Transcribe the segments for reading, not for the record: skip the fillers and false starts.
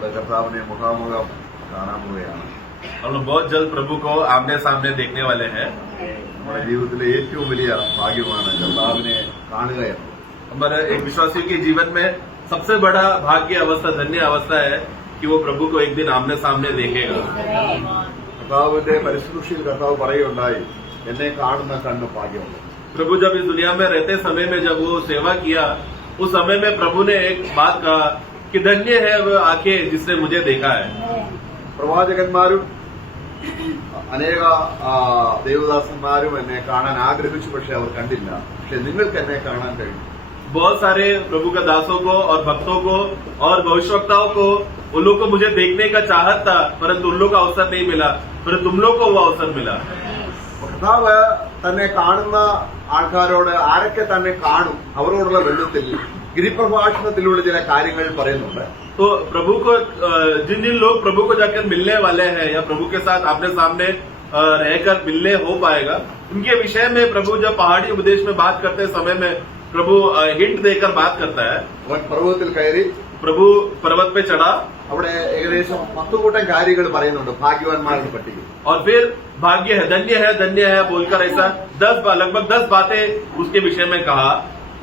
നമ്മുടെ കർത്താവിനെ മുഖാമുഖം കാണാൻ പോവുകയാണ്. हम लोग बहुत जल्द प्रभु को आमने सामने देखने वाले हैं. നമ്മുടെ ജീവിതത്തിലെ ഏറ്റവും വലിയ ഭാഗ്യമാണ് കർത്താവിനെ കാണുക എന്നത്. हमारे एक विश्वासी के जीवन में सबसे बड़ा भाग्य अवस्था, धन्य अवस्था है कि वो प्रभु को एक दिन आमने सामने देखेगा. കർത്താവിന്റെ പരിശുദ്ധിയിൽ കർത്താവ് പറയുകയുണ്ടായി, എന്നെ കാണുന്ന കണ്ണ് ഭാഗ്യമുണ്ട്. प्रभु जब इस दुनिया में रहते समय में जब वो सेवा किया, उस समय में प्रभु ने एक बात कहा कि धन्य है वो आंखें जिसने मुझे देखा है. പ്രവാചകന്മാരും അനേക ദേവദാസന്മാരും എന്നെ കാണാൻ ആഗ്രഹിച്ചു, പക്ഷെ അവർ കണ്ടില്ല. പക്ഷെ നിങ്ങൾക്ക് എന്നെ കാണാൻ കഴിയും. बहुत सारे प्रभु के दासों को और भक्तों को और भविष्यवक्ताओं को उन लोग को मुझे देखने का चाहत था, परंतु उन लोग का अवसर नहीं मिला, परंतु तुम लोग को वो अवसर मिला. കർത്താവ് തന്നെ കാണുന്ന ആൾക്കാരോട് ആരൊക്കെ തന്നെ കാണും അവരോടുള്ള ബന്ധത്തിൽ ഗിരിപ്രഭാഷണത്തിലൂടെ ചില കാര്യങ്ങൾ പറയുന്നുണ്ട്. तो प्रभु को जिन जिन लोग प्रभु को जाकर मिलने वाले हैं या प्रभु के साथ आमने सामने रहकर मिलने हो पाएगा, उनके विषय में प्रभु जब पहाड़ी उपदेश में बात करते समय में प्रभु हिंट देकर बात करता है. അവൻ പർവ്വതത്തിൽ കയറി प्रभु पर्वत पे चढ़ा അവിടെ ഏകദേശം 10 കൂട്ടം കാര്യങ്ങൾ പറയുന്നുണ്ട് ഭാഗ്യവാന്മാരുടെ പട്ടിക. और फिर भाग्य है बोलकर ऐसा लगभग 10 बातें उसके विषय में कहा.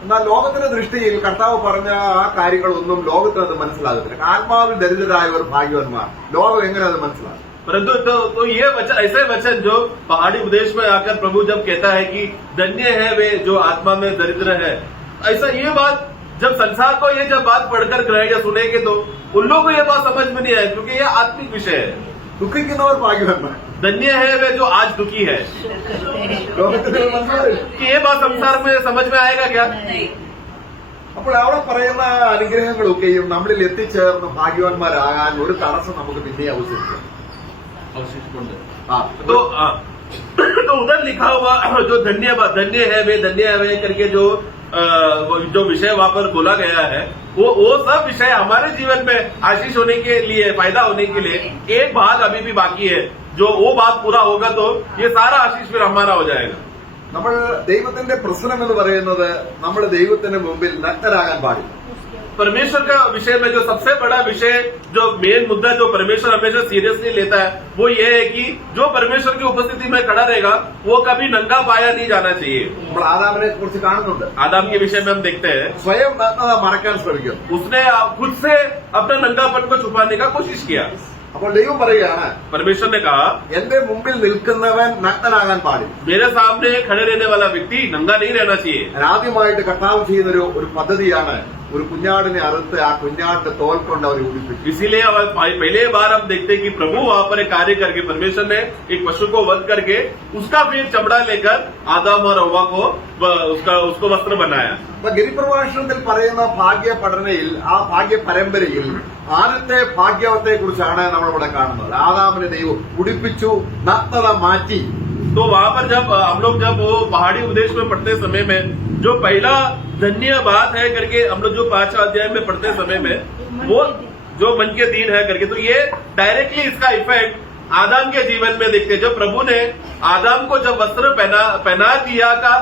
എന്നാൽ ലോകത്തിന്റെ ദൃഷ്ടിയിൽ കർത്താവ് പറഞ്ഞ ആ കാര്യങ്ങളൊന്നും ലോകത്തിന് അത് മനസ്സിലാകത്തില്ല. ആത്മാവിൽ ദരിദ്രരായവർ ഭാഗ്യവാന്മാർ, ലോകം എങ്ങനെ അത് മനസ്സിലാകും? परंतु तो ये वचन, ऐसे वचन जो पहाड़ी उपदेश में आकर प्रभु जब कहता है कि धन्य है वे जो आत्मा में दरिद्र है, ऐसा ये बात जब संसार को ये जब बात पढ़कर ग्रहण या सुनेंगे तो उन लोगों को ये बात समझ में नहीं आए, क्योंकि ये आत्मिक विषय है. ദുഃഖിക്കുന്നവർ ഭാഗ്യവാന്മാർ, धन्य है वे जो आज दुखी है. ലോകത്തിന് അത് മനസ്സിലാവില്ല. कि ये बात संसार में समझ में आएगा क्या? അപ്പോൾ അവിടെ പറയുന്ന അനുഗ്രഹങ്ങളൊക്കെയും നമ്മളിൽ എത്തിച്ചേർന്ന് ഭാഗ്യവാന്മാരാകാൻ ഒരു തടസ്സം നമുക്ക് പിന്നെ അവസരിക്കും. तो उधर लिखा हुआ जो धन्य है वे करके जो विषय वहां पर बोला गया है, वो सब विषय हमारे जीवन में आशीष होने के लिए, फायदा होने के लिए एक भाग अभी भी बाकी है. जो वो बात पूरा होगा तो ये सारा आशीष फिर हमारा हो जाएगा. നമ്മൾ ദൈവത്തിന്റെ പ്രശ്നം എന്ന് പറയുന്നത് നമ്മൾ ദൈവത്തിന് മുമ്പിൽ നഗ്നരാകാൻ പാടില്ല. परमेश्वर का विषय में जो सबसे बड़ा विषय, जो मेन मुद्दा जो परमेश्वर हमेशा सीरियसली लेता है, वो ये है कि जो परमेश्वर की उपस्थिति में खड़ा रहेगा वो कभी नंगा पाया नहीं जाना चाहिए. നമ്മൾ ആദാമിനെ കുറിച്ച് കാണുന്നുണ്ട്. आदम के विषय में हम देखते हैं, സ്വയം നഗ്നത മറക്കാൻ ശ്രമിക്കുന്നു. उसने खुद से अपने नंगापन को छुपाने का कोशिश किया. അപ്പോൾ ദൈവം പറയുകയാണ്, परमेश्वर ने कहा, എന്റെ മുമ്പിൽ നിൽക്കുന്നവൻ നഗ്നനാകാൻ പാടില്ല. मेरे सामने खड़े रहने वाला व्यक्ति नंगा नहीं रहना चाहिए. ആദ്യമായിട്ട് കർത്താവ് ചെയ്യുന്ന ഒരു പദ്ധതിയാണ് ഒരു കുഞ്ഞാടിനെ അറുത്ത് ആ കുഞ്ഞാടിന്റെ തോൽ കൊണ്ട് അവരെ ഉടിപ്പിച്ചു. इसीलिए पहले बार हम देखते हैं कि प्रभु वहां पर एक कार्य करके परमेश्वर ने एक पशु को वध करके उसका फिर चमड़ा लेकर आदम और हव्वा को उसको वस्त्र बनाया. അപ്പൊ ഗിരിപ്രഭാഷണത്തിൽ പറയുന്ന ഭാഗ്യ പഠനയിൽ, ആ ഭാഗ്യ പരമ്പരയിൽ ആദ്യത്തെ ഭാഗ്യവത്തെ കുറിച്ചാണ് നമ്മളിവിടെ കാണുന്നത്. ആദാമിനെ ദൈവം ഉടിപ്പിച്ചു, നഗ്നത മാറ്റി. तो वहां पर जब हम लोग जब वो पहाड़ी उपदेश में पढ़ते समय में जो पहला धन्य बात है करके हम लोग जो 5वां अध्याय में पढ़ते समय में वो जो मन के दीन है करके, तो ये डायरेक्टली इसका इफेक्ट आदम के जीवन में देखते हैं. जब प्रभु ने आदम को जब वस्त्र पहना दिया का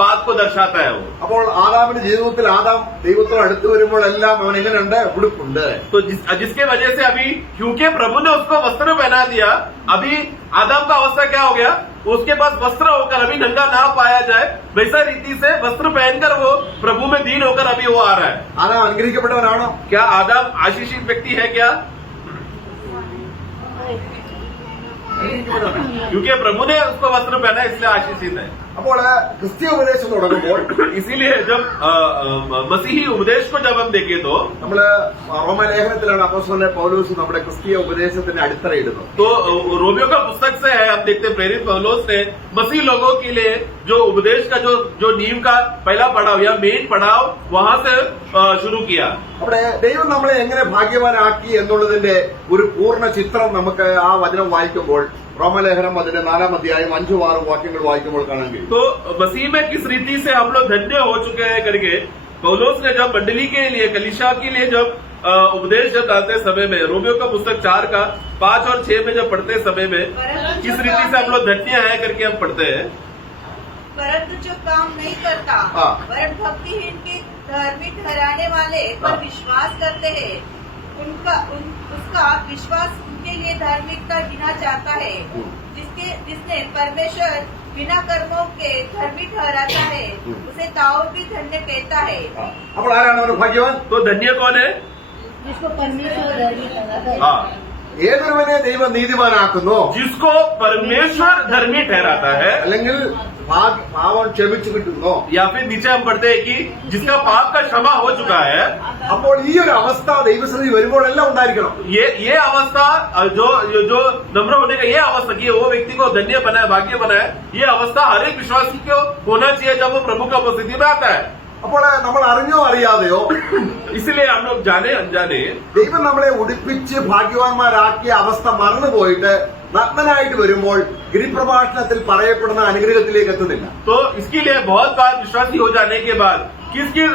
बात को दर्शाता है वो. അപ്പോൾ ആദാമിന്റെ ജീവിതത്തിൽ ആദാം ദൈവത്തോട് അടുത്ത് വരുമ്പോഴെല്ലാം അവൻ എങ്ങനെയുണ്ട്? ഉടുപ്പുണ്ട്. तो जिसके वजह से अभी क्योंकि प्रभु ने उसको वस्त्र पहना दिया, अभी आदम का अवस्था क्या हो गया? उसके पास वस्त्र होकर अभी नंगा ना पाया जाए, वैसा रीति से वस्त्र पहनकर वो प्रभु में दीन होकर अभी वो आ रहा है. ആദാം അനുഗ്രഹിക്കപ്പെട്ടവനാണോ? क्या आदम आशीषित व्यक्ति है क्या? क्योंकि प्रभु ने उसको वस्त्र पहना इसलिए आशीषित है. അപ്പോൾ ക്രിസ്തീയ ഉപദേശം തുടങ്ങുമ്പോൾ इसीलिए जब मसीही उपदेश को जब हम देखें तो നമ്മള് റോമലേഖനത്തിലാണ് അപ്പോസ്തലൻ പൗലോസ് നമ്മുടെ ക്രിസ്തീയ ഉപദേശത്തിന്റെ അടിത്തറയിടുന്നത്. तो रोमियो का पुस्तक से है, हम देखते हैं प्रेरित पौलुस ने मसीह लोगों के लिए जो उपदेश का जो नींव का पहला पड़ाव या मेन पड़ाव वहां से शुरू किया. അവിടെ ദൈവം നമ്മളെ എങ്ങനെ ഭാഗ്യവാനാക്കി എന്നുള്ളതിന്റെ ഒരു പൂർണ്ണ ചിത്രം നമുക്ക് ആ വചനം വായിക്കുമ്പോൾ, റോമലേഖനം അതിന്റെ 4-ാം അധ്യായം 5-6 വാക്യങ്ങൾ വായിക്കുമ്പോൾ കാണാൻ കഴിയും. तो मसीह में किस रीति से हम लोग धन्य हो चुके हैं करके पौलुस ने जब मंडली के लिए, कलीसिया के लिए जब उपदेश जब डालते समय में, रोमियो का पुस्तक 4 का 5 और 6 में जब पढ़ते समय में किस रीति से हम लोग धन्य है करके हम पढ़ते हैं. परंतु जो काम नहीं करता वरन भक्तिहीन के धर्मी ठहराने वाले पर विश्वास करते हैं, उसका विश्वास उनके लिए धार्मिकता गिना जाता है। जिसने परमेश्वर बिना कर्मों के धर्मी ठहराता है, उसे दाऊद भी धन्य कहता है। അപ്പോൾ ആരാണ് അവന്റെ ഭാഗ്യവാൻ? तो धन्य कौन है? जिसको परमेश्वर धर्मी ठहराता है। हाँ, ഏതൊരുവനെ ദൈവം നീതിമാനാക്കുന്നു, जिसको परमेश्वर धर्मी ठहराता है, അല്ലെങ്കിൽ പാവം ക്ഷമിച്ചു കിട്ടുന്നു, या फिर नीचे हम पढ़ते हैं कि जिसका पाप का क्षमा हो चुका है। അപ്പോൾ ഈ ഒരു അവസ്ഥ ദൈവസന്നിധി വരുമ്പോഴെല്ലാം ഉണ്ടായിരിക്കണം. ये अवस्था जो नम्र होने का ये अवस्था की वो व्यक्ति को धन्य बनाए, भाग्य बनाए, ये अवस्था हर एक विश्वासी को होना चाहिए जब वो प्रभु का उपस्थिति में आता है। അപ്പോൾ നമ്മൾ അറിഞ്ഞോ അറിയാതെയോ इसलिए हम लोग जाने अनजाने ദൈവം നമ്മളെ ഉടുപ്പിച്ച് ഭാഗ്യവാന്മാരാക്കിയ അവസ്ഥ മറന്നുപോയിട്ട് നഗ്നനായിട്ട് വരുമ്പോൾ ഗിരിപ്രഭാഷണത്തിൽ പറയപ്പെടുന്ന അനുഗ്രഹത്തിലേക്ക് എത്തുന്നില്ല. तो इसके लिए बहुत बार विश्वासी हो जाने के बाद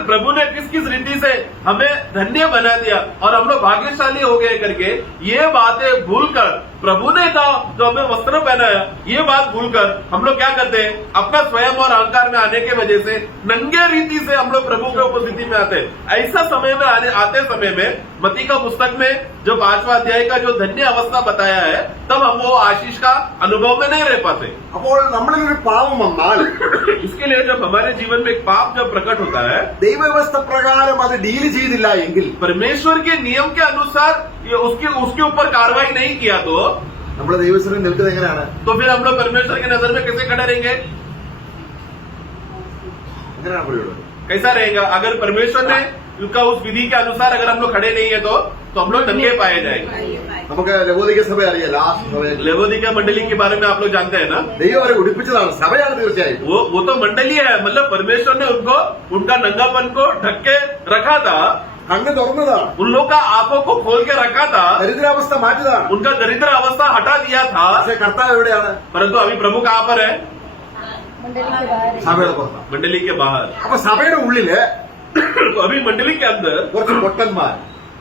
प्रभु ने किस रीति से हमें धन्य बना दिया और हम लोग भाग्यशाली हो गए करके ये बातें भूलकर, प्रभु ने कहा जो हमें वस्त्र पहनाया, ये बात भूलकर हम लोग क्या करते हैं, अपना स्वयं और अहंकार में आने की वजह से नंगे रीति से हम लोग प्रभु के उपस्थिति में आते हैं। ऐसा समय में आते समय में मत्ती का पुस्तक में जो 5वां अध्याय का जो धन्य अवस्था बताया है, तब हम वो आशीष का अनुभव में नहीं रह पाते। അപ്പോൾ നമ്മളിലൊരു പാപം വന്നാൽ इसके लिए जब हमारे जीवन में एक पाप जब प्रकट होता है, ദൈവവ്യവസ്ഥ പ്രകാരം അത് ഡീൽ ചെയ്തില്ല എങ്കിൽ, परमेश्वर के नियम के अनुसार ये उसके ऊपर कार्रवाई नहीं किया तो നമ്മൾ ദൈവസന്നിധി നിൽക്കുന്നത് എങ്ങനെയാണ്? फिर हम लोग परमेश्वर की नजर में कैसे खड़े रहेंगे, എങ്ങനെയാണ് പറയുള്ളത്? कैसा रहेगा? अगर परमेश्वर ने उसका उस विधि के अनुसार अगर हम लोग खड़े नहीं है तो हम लोग नंगे पाए जाएंगे। നമുക്ക് ലവോദിക്ക സഭ അറിയാം, ലാസ്റ്റ് സഭ. लेवोदिका मंडली के बारे में आप लोग जानते हैं ना, ദൈവം അവരെ ഉടുപ്പിച്ചതാണ്, സഭയാണ് തീർച്ചയായും. वो तो मंडली है, मतलब परमेश्वर ने उनका नंगापन को ढक के रखा था, കണ്ണ് തുറന്നതാണ്, उन लोग का आंखों को खोल के रखा था, ദരിദ്രാവസ്ഥ മാറ്റിയതാണ്. उनका दरिद्र अवस्था हटा दिया था। പക്ഷേ കർത്താവ് എവിടെയാണ്? परंतु अभी प्रभु कहाँ पर है? मंडली के बाहर है। സഭയുടെ പുറത്താണ്. मंडली के बाहर। അപ്പൊ സഭയുടെ ഉള്ളില് तो अभी मंडली के अंदर കുറച്ച് പൊട്ടന്മാർ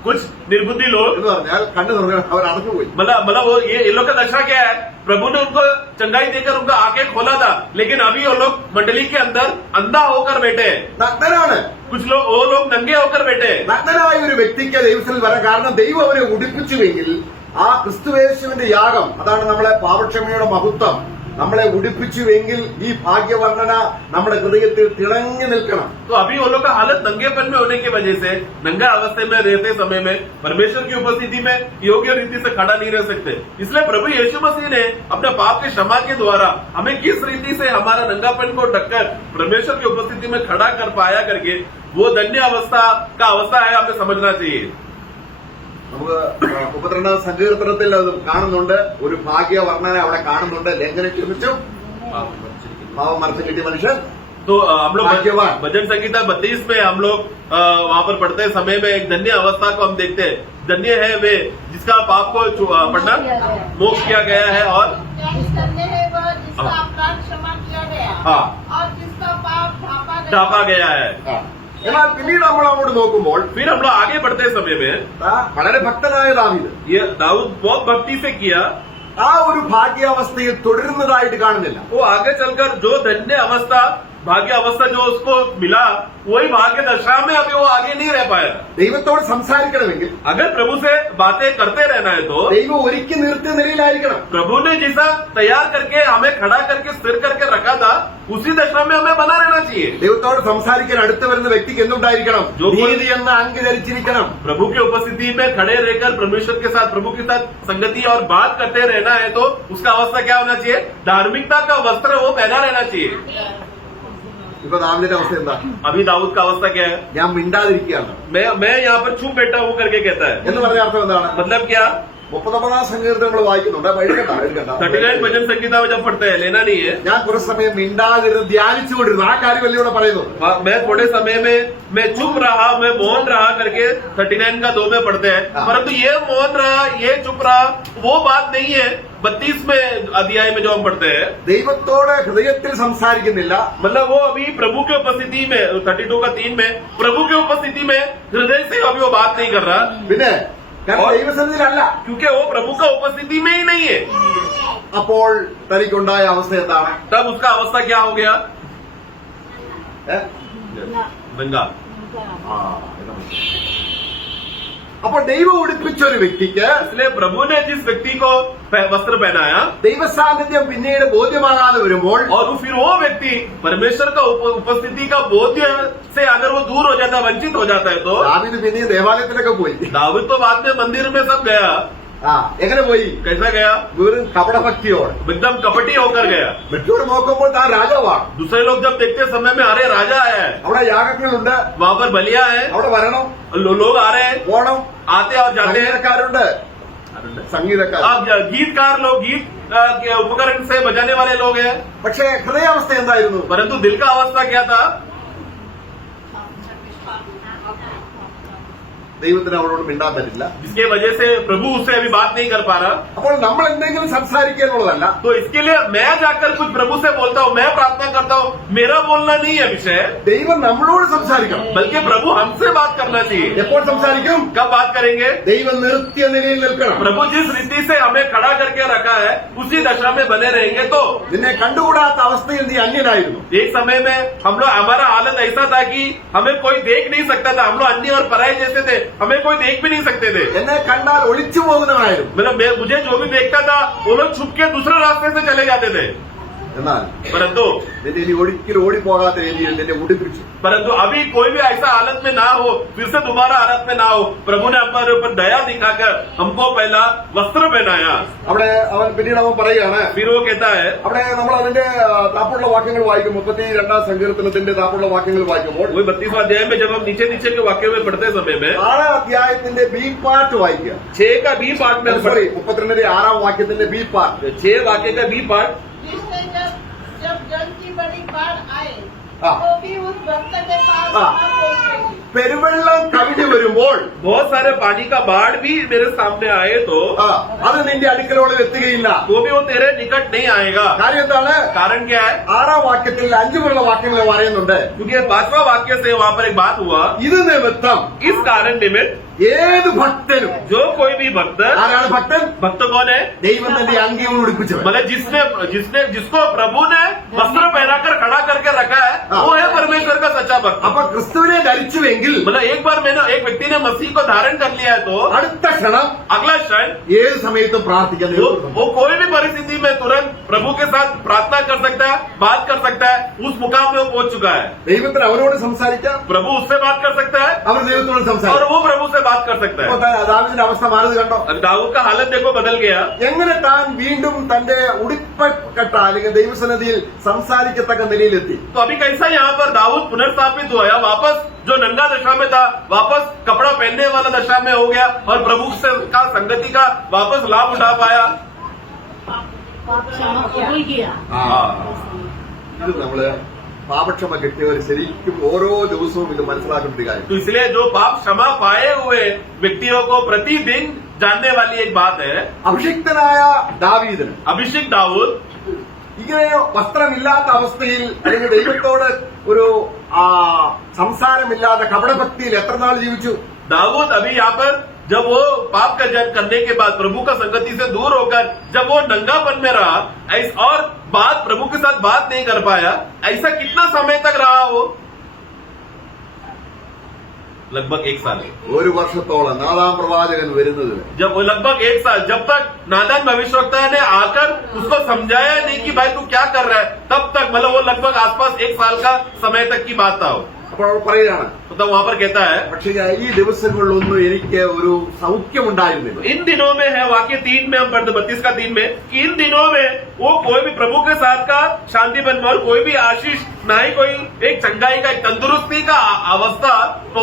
कुछ निर्बुद्धि लोग, എന്ന് പറഞ്ഞാൽ കണ്ണ് തുറന്ന് അവർ അടഞ്ഞുപോയി. मतलब वो ये लोग का दशा क्या है, प्रभु ने उनको चंगाई देकर उनका आंखें खोला था, लेकिन अभी वो लोग मंडली के अंदर अंधा होकर बैठे हैं। നഗ്നനാണ്. कुछ लोग वो लोग नंगे होकर बैठे हैं। നഗ്നനായ ഒരു വ്യക്തിക്ക് ദൈവത്തിൽ വരാൻ കാരണം ദൈവം അവരെ ഉടുപ്പിച്ചുവെങ്കിൽ ആ ക്രിസ്തുവേശുവിന്റെ യാഗം, അതാണ് നമ്മളെ പാപക്ഷമയുടെ മഹത്വം, നമ്മളെ ഉടുപ്പിച്ചുവെങ്കിൽ ഈ ഭാഗ്യവർണ്ണന നമ്മുടെ ഹൃദയത്തിൽ തിളങ്ങി നിൽക്കണം. तो अभी वो लोग का हालत नंगेपन में होने की वजह से, नंगा अवस्था में रहते समय में परमेश्वर की उपस्थिति में योग्य रीति से खड़ा नहीं रह सकते। इसलिए प्रभु यीशु मसीह ने अपने पाप के क्षमा के द्वारा हमें किस रीति से हमारा नंगापन को ढककर परमेश्वर की उपस्थिति में खड़ा कर पाया करके वो धन्य अवस्था का अवस्था है, हमें समझना चाहिए। നമുക്ക് 32 സങ്കീർത്തനത്തിൽ അത് കാണുന്നുണ്ട്, ഒരു ഭാഗ്യവർണ്ണന അവിടെ കാണുന്നുണ്ട്. ലംഘനം ക്ഷമിച്ചു പാവം മരത്തിൽ കിട്ടിയ മനുഷ്യൻ. तो हम लोग भाग्यवान। भजन संगीता 32 में हम लोग वहाँ पर पढ़ते समय में एक धन्य अवस्था को हम देखते हैं। धन्य है वे जिसका पाप को पढ़ना मोक्ष किया गया है और धन्य है वह जिसका अपराध क्षमा किया गया हाँ और जिसका पाप ढापा गया है। എന്നാൽ പിന്നീട് നമ്മൾ അങ്ങോട്ട് നോക്കുമ്പോൾ फिर हम लोग आगे बढ़ते समय में വളരെ ഭക്തനായ ദാവീദ് ये दाऊद बहुत भक्ति से किया, ആ ഒരു ഭാഗ്യാവസ്ഥയിൽ തുടരുന്നതായിട്ട് കാണുന്നില്ല. वो आगे चलकर जो धन्य अवस्था भाग्य अवस्था जो उसको मिला, वही भाग्य दशा में अभी वो आगे नहीं रह पाया। ദൈവത്തോട് സംസാരിക്കണമെങ്കിൽ अगर प्रभु से बातें करते रहना है तो ദൈവം ഒരുക്കി നിർത്തിയ നിലയിലായിരിക്കണം. प्रभु ने जैसा तैयार करके हमें खड़ा करके स्थिर करके रखा था, उसी दशा में हमें बना रहना चाहिए। ദൈവത്തോട് സംസാരിക്കാൻ അടുത്ത് വരുന്ന വ്യക്തിക്ക് എന്തുണ്ടായിരിക്കണം? നീതി എന്ന അങ്കി ധരിച്ചിരിക്കണം. प्रभु की उपस्थिति में खड़े रहकर परमेश्वर के साथ, प्रभु के साथ संगति और बात करते रहना है तो उसका अवस्था क्या होना चाहिए? धार्मिकता का वस्त्र वो पहना रहना चाहिए। ഇപ്പൊ ദാവീദിന്റെ അവസ്ഥ എന്താ? अभी दाऊद का अवस्था क्या है? ഞാൻ മിണ്ടാതിരിക്കുകയാണ് मैं यहाँ पर चुप बैठा हूँ करके कहता है। എന്ന് പറഞ്ഞ അർത്ഥം എന്താണ്? मतलब क्या? 39 സങ്കീർത്തനങ്ങൾ വായിക്കുന്നുണ്ട്. അപ്പൊ എഴുതണ്ട. 39 भजन संगीता में जब पढ़ते हैं, लेना नहीं है। ഞാൻ കുറച്ച് സമയം മിണ്ടാതിരുന്ന് ധ്യാനിച്ചുകൊണ്ടിരുന്നു. ആ കാര്യമല്ലേ ഇവിടെ പറയുന്നത്? मैं थोड़े समय में मैं चुप रहा, मैं मौन रहा करके 39 का 2 में पढ़ते हैं। परंतु ये मौन रहा, ये चुप रहा, वो बात नहीं है 32 में अध्याय में जो हम पढ़ते हैं। ദൈവത്തോട് ഹൃദയത്തിൽ സംസാരിക്കുന്നില്ല. मतलब वो अभी प्रभु की उपस्थिति में 32 का 3 में प्रभु की उपस्थिति में हृदय से अभी वो बात नहीं कर रहा, പിന്നെ കാരണം ദൈവസന്നിധിയിലല്ല. क्योंकि वो प्रभु का उपस्थिति में ही नहीं है। അപ്പോൾ തനിക്കുണ്ടായ അവസ്ഥ എന്താണ്? तब उसका अवस्था क्या हो गया? ഏ? दंगा। ആ, ഇതാ മനസ്സിലായി. അപ്പോൾ ദൈവം ഉടുപ്പിച്ച ഒരു വ്യക്തിക്ക് इसलिए प्रभु ने जिस व्यक्ति को वस्त्र पहनाया ദൈവസാന്നിധ്യം പിന്നീട് ബോധ്യമാകാതെ വരുമ്പോൾ और फिर वो व्यक्ति परमेश्वर का उपस्थिति का बोध से अगर वो दूर हो जाता, वंचित हो जाता है, तो ദാവീദ് പിന്നെയും ദേവാലയത്തിലൊക്കെ പോയി. दाऊद तो बाद में मंदिर में सब गया. എങ്ങനെ പോയി? कैसा गया? വെറും കപടഭക്തിയോടെ. एकदम कपटी होकर गया. മറ്റൊരു നോക്കുമ്പോൾ താൻ രാജാവാണ്. दूसरे लोग जब देखते समय में अरे राजा आया है, അവിടെ യാഗങ്ങളുണ്ട്, वहाँ पर बलिया है, അവിടെ വരണം, लोग आ रहे हैं, പോണം, आते और जाते हैं. സംഗീതക്കാരുണ്ട്, സംഗീതക്കാർ. अब गीतकार लोग गीत के उपकरण से बजाने वाले लोग हैं. പക്ഷേ ഹൃദയാവസ്ഥ എന്തായിരുന്നു? परंतु दिल का अवस्था क्या था? ദൈവത്തിന് അവരോട് മിണ്ടാൻ പറ്റില്ല. जिसके वजह से प्रभु उससे अभी बात नहीं कर पा रहा. അപ്പോൾ നമ്മൾ എന്തെങ്കിലും സംസാരിക്കുക എന്നുള്ളതല്ല, तो इसके लिए मैं जाकर कुछ प्रभु से बोलता हूँ, मैं प्रार्थना करता हूँ, मेरा बोलना नहीं है विषय, ദൈവം നമ്മളോട് സംസാരിക്കണം. बल्कि प्रभु हमसे बात करना चाहिए. എപ്പോൾ സംസാരിക്കും? कब बात करेंगे? ദൈവം നിർത്തിയ നിലയിൽ നിൽക്കണം. प्रभु जिस रीति से हमें खड़ा करके रखा है उसी दशा में बने रहेंगे. तो നിന്നെ കണ്ടുകൂടാത്ത അവസ്ഥയിൽ നീ അന്യനായിരുന്നു. एक समय में हम लोग, हमारा हालत ऐसा था कि हमें कोई देख नहीं सकता था. हम लोग अन्य और पराये जैसे थे, हमें कोई देख भी नहीं सकते थे. എന്നെ കണ്ടാൽ ഒളിച്ചു പോകുന്നവനായിരുന്നു. मतलब मुझे जो भी देखता था वो लोग छुप के दूसरे रास्ते से चले जाते थे. എന്നാൽ परंतु നിന്നെ ഇനി ഒരിക്കലും ഓടിപ്പോകാത്ത രീതിയിൽ നിന്നെ ഉടുപ്പിച്ചു. परंतु अभी कोई भी ऐसा हालत में ना हो, फिर से दोबारा हालत में ना हो, प्रभु ने हमारे ऊपर दया दिखाकर हमको पहला वस्त्र पहनाया. അവിടെ അവൻ പിന്നീട് അവൻ പറയുകയാണ്, फिर वो कहता है, അവിടെ നമ്മൾ അതിന്റെ താപ്പുള്ള വാക്യങ്ങൾ വായിക്കും. 32 സങ്കീർത്തനത്തിന്റെ താപ്പുള്ള വാക്യങ്ങൾ വായിക്കുമ്പോൾ वही 32वां अध्याय में जब हम नीचे नीचे के वाक्य में पढ़ते समय में 6 അധ്യായത്തിന്റെ ബി പാർട്ട് വായിക്കുക. 6 का बी पार्ट में हम സോറി, पढ़े. 32 6 വാക്യത്തിന്റെ ബി പാർട്ട്. 6 वाक्य का बी पार्ट. जिससे जब जल की बड़ी बाढ़ आए हाँ। तो भी उस भक्त के पास हाँ। न पहुंचेगी. പെരുവെള്ളം കവിഞ്ഞു വരുമ്പോൾ बहुत सारे पानी का बाढ़ भी मेरे सामने आए तो അത് നിന്റെ അടുക്കലോട് എത്തുകയില്ല. वो भी वो तेरे निकट नहीं आएगा. കാര്യം എന്താണ്? कारण क्या है? 6 വാക്യത്തിൽ 5 മുതലുള്ള വാക്യങ്ങൾ പറയുന്നുണ്ട്. क्योंकि 5वां वाक्य से वहाँ पर एक बात हुआ, ഇത് നിമിത്തം इस कारण निमित्त ഏത് ഭക്തനും, जो कोई भी भक्त, ആരാണ് ഭക്തൻ? भक्त कौन है? ദൈവം തന്റെ അംഗീകം ഉടുപ്പിച്ചവൻ. मतलब जिसको प्रभु ने वस्त्र पहनाकर खड़ा करके रखा है, वो है परमेश्वर का सच्चा भक्त. അപ്പൊ ക്രിസ്തുവിനെ ധരിച്ചുവെങ്കിൽ मतलब एक बार मैंने एक व्यक्ति ने मसीह को धारण कर लिया है तो അടുത്ത ക്ഷണം अगला क्षण ഏത് സമയത്തും പ്രാർത്ഥിക്കാൻ वो कोई भी परिस्थिति में तुरंत प्रभु के साथ प्रार्थना कर सकता है, बात कर सकता है. उस मुकाम में वो पहुंच चुका है. ദൈവത്തിന് അവരോട് സംസാരിക്കാം, प्रभु उससे बात कर सकता है അവർ ദൈവത്തോട് और സംസാരിക്കും. वो प्रभु से बात कर सकता है. ദാവീദിന്റെ അവസ്ഥ മാറിയത് കണ്ടോ? अब दाऊद का हालत देखो बदल गया. എങ്ങനെ താൻ വീണ്ടും തന്റെ ഉടുപ്പപ്പെട്ട അല്ലെങ്കിൽ ദൈവസന്നിധിയിൽ സംസാരിക്കത്തക്ക നിലയിലെത്തി. तो अभी कैसा यहाँ पर दाऊद पुनर्स्थापित हुआ, वापस जो नंगा दशा में था वापस कपड़ा पहनने वाला दशा में हो गया और प्रभु से का संगति का वापस लाभ उठा पाया. ഇത് നമ്മള് പാപക്ഷമ കിട്ടിയവർ ശരിക്കും ഓരോ ദിവസവും ഇത് മനസ്സിലാക്കേണ്ട ഒരു കാര്യം. तो इसलिए जो पाप क्षमा पाए हुए व्यक्तियों को प्रतिदिन जानने वाली एक बात है. അഭിഷിക്തനായ ദാവീദിന് अभिषेक दाऊद ഇങ്ങനെ വസ്ത്രമില്ലാത്ത അവസ്ഥയിൽ അല്ലെങ്കിൽ ദൈവത്തോട് ഒരു സംസാരമില്ലാതെ കപടഭക്തിയിൽ എത്ര നാൾ ജീവിച്ചു? दाऊद अभी यहाँ पर जब वो पाप का जन्म करने के बाद प्रभु का संगति से दूर होकर जब वो नंगापन में रहा और बात प्रभु के साथ बात नहीं कर पाया, ऐसा कितना समय तक रहा वो? लगभग 1 साल. ഒരു വർഷത്തോളം നാദാം പ്രവാചകൻ വരുന്നത് जब वो लगभग 1 साल, जब तक नादान भविष्यवक्ता ने आकर उसको समझाया नहीं कि भाई तू क्या कर रहा है, तब तक मतलब वो लगभग आसपास 1 साल का समय तक की बात था. അപ്പോൾ അവൾ പറയുകയാണ്, तो वहां पर कहता है, പക്ഷേ ഈ ദിവസങ്ങളിലൊന്നും എനിക്ക് ഒരു സൗഖ്യമുണ്ടായിരുന്നില്ല. इन दिनों में है वाक्य 3 में हम पढ़ते 32 का 3 में, इन दिनों में वो कोई भी प्रभु के साथ का शांति बन और कोई भी आशीष ना ही कोई एक चंगाई का एक तंदुरुस्ती का अवस्था तो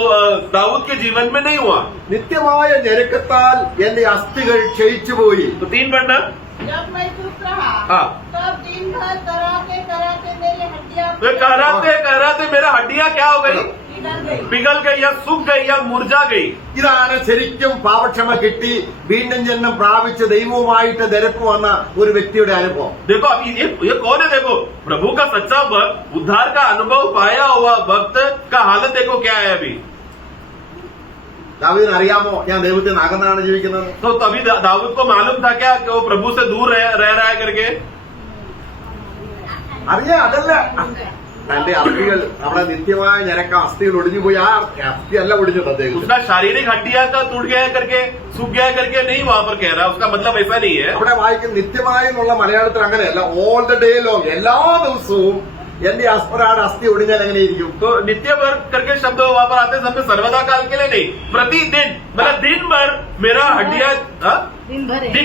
दाऊद के जीवन में नहीं हुआ. നിത്യമായ ഞെരുക്കത്താൽ എന്റെ അസ്ഥികൾ ക്ഷയിച്ചുപോയി. तो 3 पढ़ना. जब मैं चुप रहा हाँ. तब दिन भर कराते कराते मेरी हड्डियां तो कहराते मेरा हड्डियां क्या हो गई? पिघल गई. पिघल गई या सूख गई या मुरझा गई. ഇതാണ് ശരിക്കും പാപക്ഷമ കിട്ടി വീണ്ടും ജന്മം പ്രാപിച്ച് ദൈവവുമായിട്ട് നിരപ്പ് വന്ന ഒരു വ്യക്തിയുടെ അനുഭവം. देखो अभी ये कौन है? देखो प्रभु का सच्चा भक्त, उद्धार का अनुभव पाया हुआ भक्त का हालत देखो क्या है अभी. ദാവീദിന് അറിയാമോ ഞാൻ ദൈവത്തിൽ നിന്ന് അകന്നാണ് ജീവിക്കുന്നത്? तो तभी दाऊद को मालूम था क्या कि वो प्रभु से दूर रह रहा है करके? അറിയാം, അതല്ല തന്റെ അസ്ഥികൾ നമ്മുടെ നിത്യമായ ഞരക്കം അസ്ഥികൾ ഒടിഞ്ഞു പോയി. ആ അസ്ഥി അല്ല ഒടിഞ്ഞത് അദ്ദേഹം. उसका शारीरिक हड्डियां का टूट गया है करके सूख गया है करके नहीं वहां पर कह रहा, उसका मतलब ऐसा नहीं है. അവിടെ വായിക്കുന്ന നിത്യമായി എന്നുള്ള മലയാളത്തിൽ അങ്ങനെയല്ല. ഓൾ ദ ഡേ ലോങ്, എല്ലാ ദിവസവും എന്റെ ഒരാട് അസ്ഥി ഒടിഞ്ഞാൽ എങ്ങനെയിരിക്കും? तो नित्य भर करके शब्द वहां पर आते समय सर्वदा काल के लिए नहीं, प्रतिदिन मतलब दिन भर मेरा हड्डियां दिन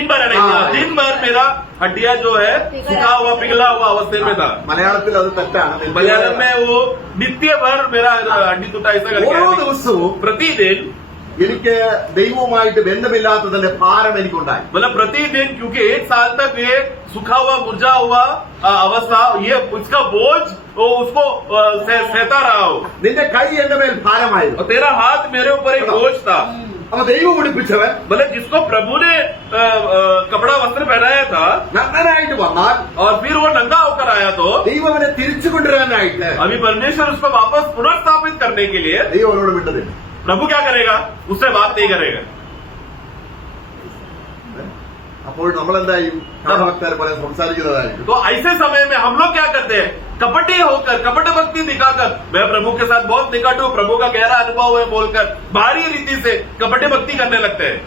भर नहीं, दिन भर मेरा हड्डियां जो है सूखा हुआ पिघला हुआ अवस्थे में था. മലയാളത്തിൽ അത് തെറ്റാണ്. मलयालम में वो नित्य भर मेरा हड्डी टूटा ऐसा करके ഓരോ है. ദിവസവും प्रतिदिन എനിക്ക് ദൈവവുമായിട്ട് ബന്ധമില്ലാത്തതിന്റെ ഭാരം എനിക്കുണ്ടായി. मतलब प्रतिदिन, क्योंकि एक साल तक ये सूखा हुआ मुरझा हुआ अवस्था, ये उसका बोझ वो उसको सहता रहा हो. നിന്റെ കൈ എന്റെ മേൽ ഭാരമായിരുന്നു. और तेरा हाथ मेरे ऊपर एक बोझ था. അപ്പൊ ദൈവം ഉടുപ്പിച്ചവൻ मतलब जिसको प्रभु ने कपड़ा वस्त्र पहनाया था നഗ്നനായിട്ട് വന്നാൽ और फिर वो नंगा होकर आया, तो ദൈവം അവനെ തിരിച്ചു കൊണ്ടുവരാനായിട്ട് अभी परमेश्वर उसको वापस पुनर्स्थापित करने के लिए ദൈവം അവനോട് വിട്ടതില്ല. प्रभु क्या करेगा? उससे बात नहीं करेगा. അപ്പോൾ നമ്മൾ എന്തായും ഭക്തരെ പോലെ സംസാരിക്കുന്നതായിരിക്കും. तो ऐसे समय में हम लोग क्या करते हैं? कपटी होकर, कपट भक्ति दिखाकर, मैं प्रभु के साथ बहुत निकट हूँ, प्रभु का गहरा अनुभव है बोलकर बाहरी रीति से कपटी भक्ति करने लगते हैं.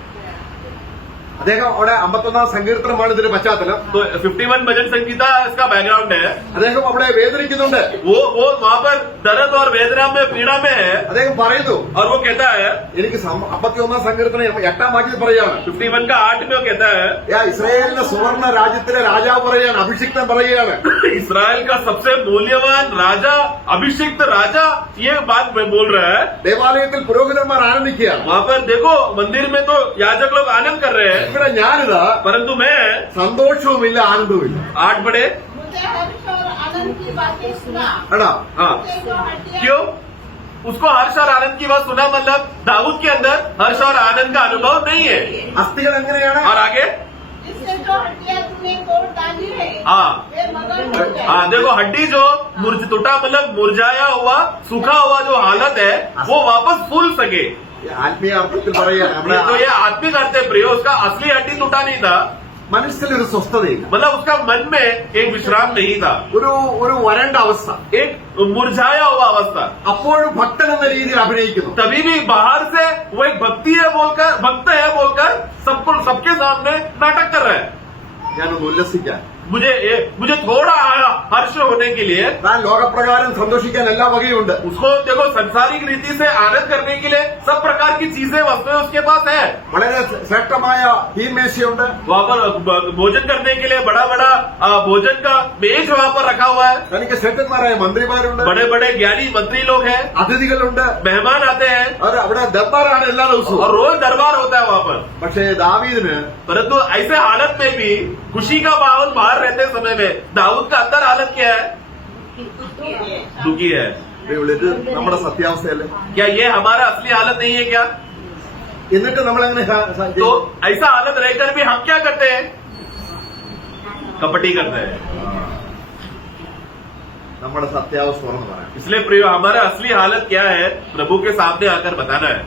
അദ്ദേഹം അവിടെ 51 സങ്കീർത്തനമാണ് ഇതിന്റെ പശ്ചാത്തലം. तो 51 भजन संगीता इसका बैकग्राउंड है. അദ്ദേഹം അവിടെ വേദനിക്കുന്നുണ്ട്. वो वहाँ पर दर्द और वेदना में पीड़ा में है. അദ്ദേഹം പറയുന്നു, और वो कहता है, എനിക്ക് 51 സങ്കീർത്തനം 8-ാം വാക്യത്തിൽ പറയാണ്, 51 का 8 में वो कहता है, ഇസ്രായേലിന്റെ സുവർണ രാജ്യത്തിലെ രാജാവ് പറയാണ്, അഭിഷിക്തൻ പറയുകയാണ്, इसराइल का सबसे मूल्यवान राजा, अभिषिक्त राजा, ये बात मैं बोल रहा है. ദേവാലയത്തിൽ പുരോഹിതന്മാർ ആനന്ദിക്കുകയാണ്. वहाँ पर देखो मंदिर में तो याजक लोग आनंद कर रहे हैं, ഇവിടെ ഞാനിതാ परंतु मैं സന്തോഷവുമില്ല ആനന്ദവുമില്ല. 8 पढ़े. मुझे हर्ष और आनंद की बातें सुना. എടാ हाँ, मुझे जो हड्डियां क्यों? उसको हर्ष और आनंद की बात सुना, मतलब दाऊद के अंदर हर्ष और आनंद का अनुभव नहीं है. അസ്ഥികൾ എങ്ങനെയാണ്? और आगे जिससे जो हड्डियां तूने तोड़ डाली है हाँ वे मगर हो जाए. हाँ, देखो हड्डी जो टूटा मतलब मुरझाया हुआ सूखा हुआ जो हालत है वो वापस फूल सके. ആത്മീയ അർത്ഥത്തിൽ പറയുകയാണ്, നമ്മുടെ तो ये आत्मिक अर्थ है प्रियो, उसका असली हड्डी टूटा नहीं था, മനസ്സിലൊരു സ്വസ്ഥതയില്ല, मतलब उसका मन में एक विश्राम नहीं था, ഒരു വരണ്ട അവസ്ഥ. एक मुरझाया हुआ अवस्था. അപ്പോഴും ഭക്തൻ എന്ന രീതിയിൽ അഭിനയിക്കുന്നു. तभी भी बाहर से वो एक भक्ति है बोलकर, भक्त है बोलकर सबको सबके सामने नाटक कर रहा है. ഞാനൊന്ന് ഉല്ലസിക്കാൻ, मुझे थोड़ा हर्ष होने के लिए, താൻ ലോകപ്രകാരം സന്തോഷിക്കാൻ എല്ലാ വകയുണ്ട്. उसको देखो संसारिक रीति से आनंद करने के लिए सब प्रकार की चीजें वस्तुएं उसके पास है. വളരെ ശ്രേഷ്ഠമായ തീൻമേശയുണ്ട്. वहाँ पर भोजन करने के लिए बड़ा बड़ा भोजन का मेज वहाँ पर रखा हुआ है. തനിക്ക് ശ്രേഷ്ഠന്മാരായ മന്ത്രിമാരുണ്ട്, बड़े बड़े ज्ञानी मंत्री लोग हैं, അതിഥികളുണ്ട്, मेहमान आते हैं അവർ അവിടെ ദർബാറാണ് എല്ലാ ദിവസവും. और रोज दरबार होता है वहाँ पर. പക്ഷേ ദാവീദിന് परंतु ऐसे हालत में भी खुशी का माहौल बाहर रहते समय में दाऊद का अंदर हालत क्या है? दुखी है. ഇത് നമ്മുടെ സത്യാവസ്ഥയല്ലേ? क्या ये हमारा असली हालत नहीं है क्या? എന്നിട്ട് നമ്മളെങ്ങനെ तो ऐसा हालत रहकर भी हम क्या करते हैं? कपटी करते हैं. നമ്മുടെ സത്യാവസ്ഥ തുറന്നു പറയാം. इसलिए प्रियो हमारा असली हालत क्या है प्रभु के सामने आकर बताना है.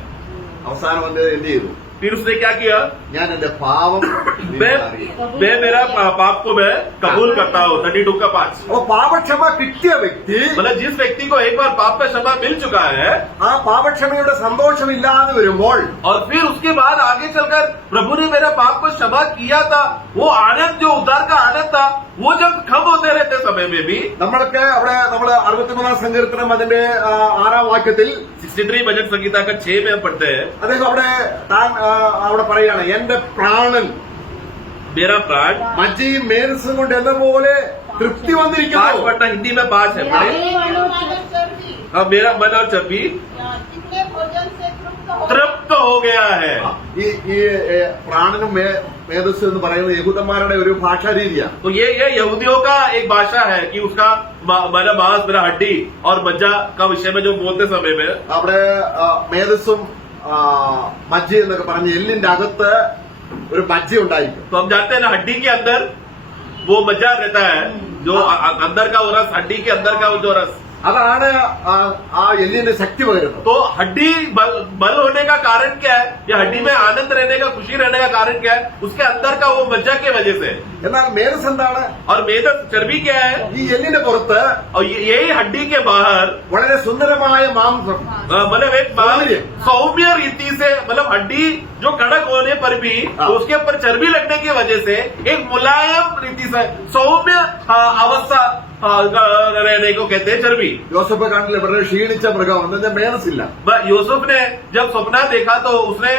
അവസാനം വന്ന് എന്ത് ചെയ്തു? फिर उसने क्या किया? ഞാൻ എന്റെ പാവം मैं मेरा पाप को मैं कबूल करता हूँ. 32 का 5. അപ്പൊ പാപക്ഷമ കിട്ടിയ വ്യക്തി मतलब जिस व्यक्ति को एक बार पाप का क्षमा मिल चुका है ആ പാപക്ഷമയുടെ സന്തോഷമില്ലാതെ വരുമ്പോൾ और फिर उसके बाद आगे चलकर प्रभु ने मेरा पाप को क्षमा किया था, वो आनंद जो उद्धार का आनंद था वो जब कम होते रहते समय में भी, നമ്മൾക്ക് അവിടെ നമ്മൾ 63 സങ്കീർത്തനം അതിന്റെ 6-ാം വാക്യത്തിൽ 63 भजन संगीता का 6 में हम पढ़ते हैं, അദ്ദേഹം അവിടെ പറയാണ്, എന്റെ പ്രാണൻ मेरा प्राण മജ്ജയും മേധസ്സും കൊണ്ട് എന്ന പോലെ തൃപ്തി 5 വന്നിരിക്കുന്നു. पढ़ना, हिंदी में 5 है पढ़े. चर्बी हाँ, मेरा मन और चर्बी कितने भोजन से तृप्त हो तृप्त हो गया है. ഈ പ്രാണനും മേധസ്സും എന്ന് പറയുന്നത് യഹൂദന്മാരുടെ ഒരു ഭാഷാ രീതിയാണ്. तो ये यहूदियों का एक भाषा है कि उसका मेरा मांस, मेरा हड्डी और मज्जा का विषय में जो बोलते समय में അവിടെ മേധസ്സും മജ്ജ എന്നൊക്കെ പറഞ്ഞ് എല്ലിന്റെ അകത്ത് ഒരു മജ്ജ ഉണ്ടായിരിക്കും. तो हम जानते हैं ना, हड्डी के अंदर वो मज्जा रहता है, जो अंदर का वो रस, हड्डी के अंदर का वो जो रस അതാണ് ആ എല്ലിന്റെ ശക്തി പകരുന്നത്. तो हड्डी बल होने का कारण क्या है? या हड्डी में आनंद रहने का, खुशी रहने का कारण क्या है? उसके अंदर का वो मज्जा के वजह से। എന്നാൽ മേധസ് എന്താണ്? और मेदस चर्बी क्या है? ഈ എല്ലിന്റെ പുറത്ത് और यही हड्डी के बाहर വളരെ സുന്ദരമായ മാംസം, मतलब एक सौम्य रीति से, मतलब हड्डी जो कड़क होने पर भी उसके ऊपर चर्बी लगने की वजह से एक मुलायम रीति से सौम्य अवस्था रहने को कहते हैं चर्बी। യോസഫ് കാണില്ലേ വളരെ ക്ഷീണിച്ച മൃഗം, എന്നുവെച്ചാൽ മേധസ്സില്ല. यूसुफ ने जब सपना देखा तो उसने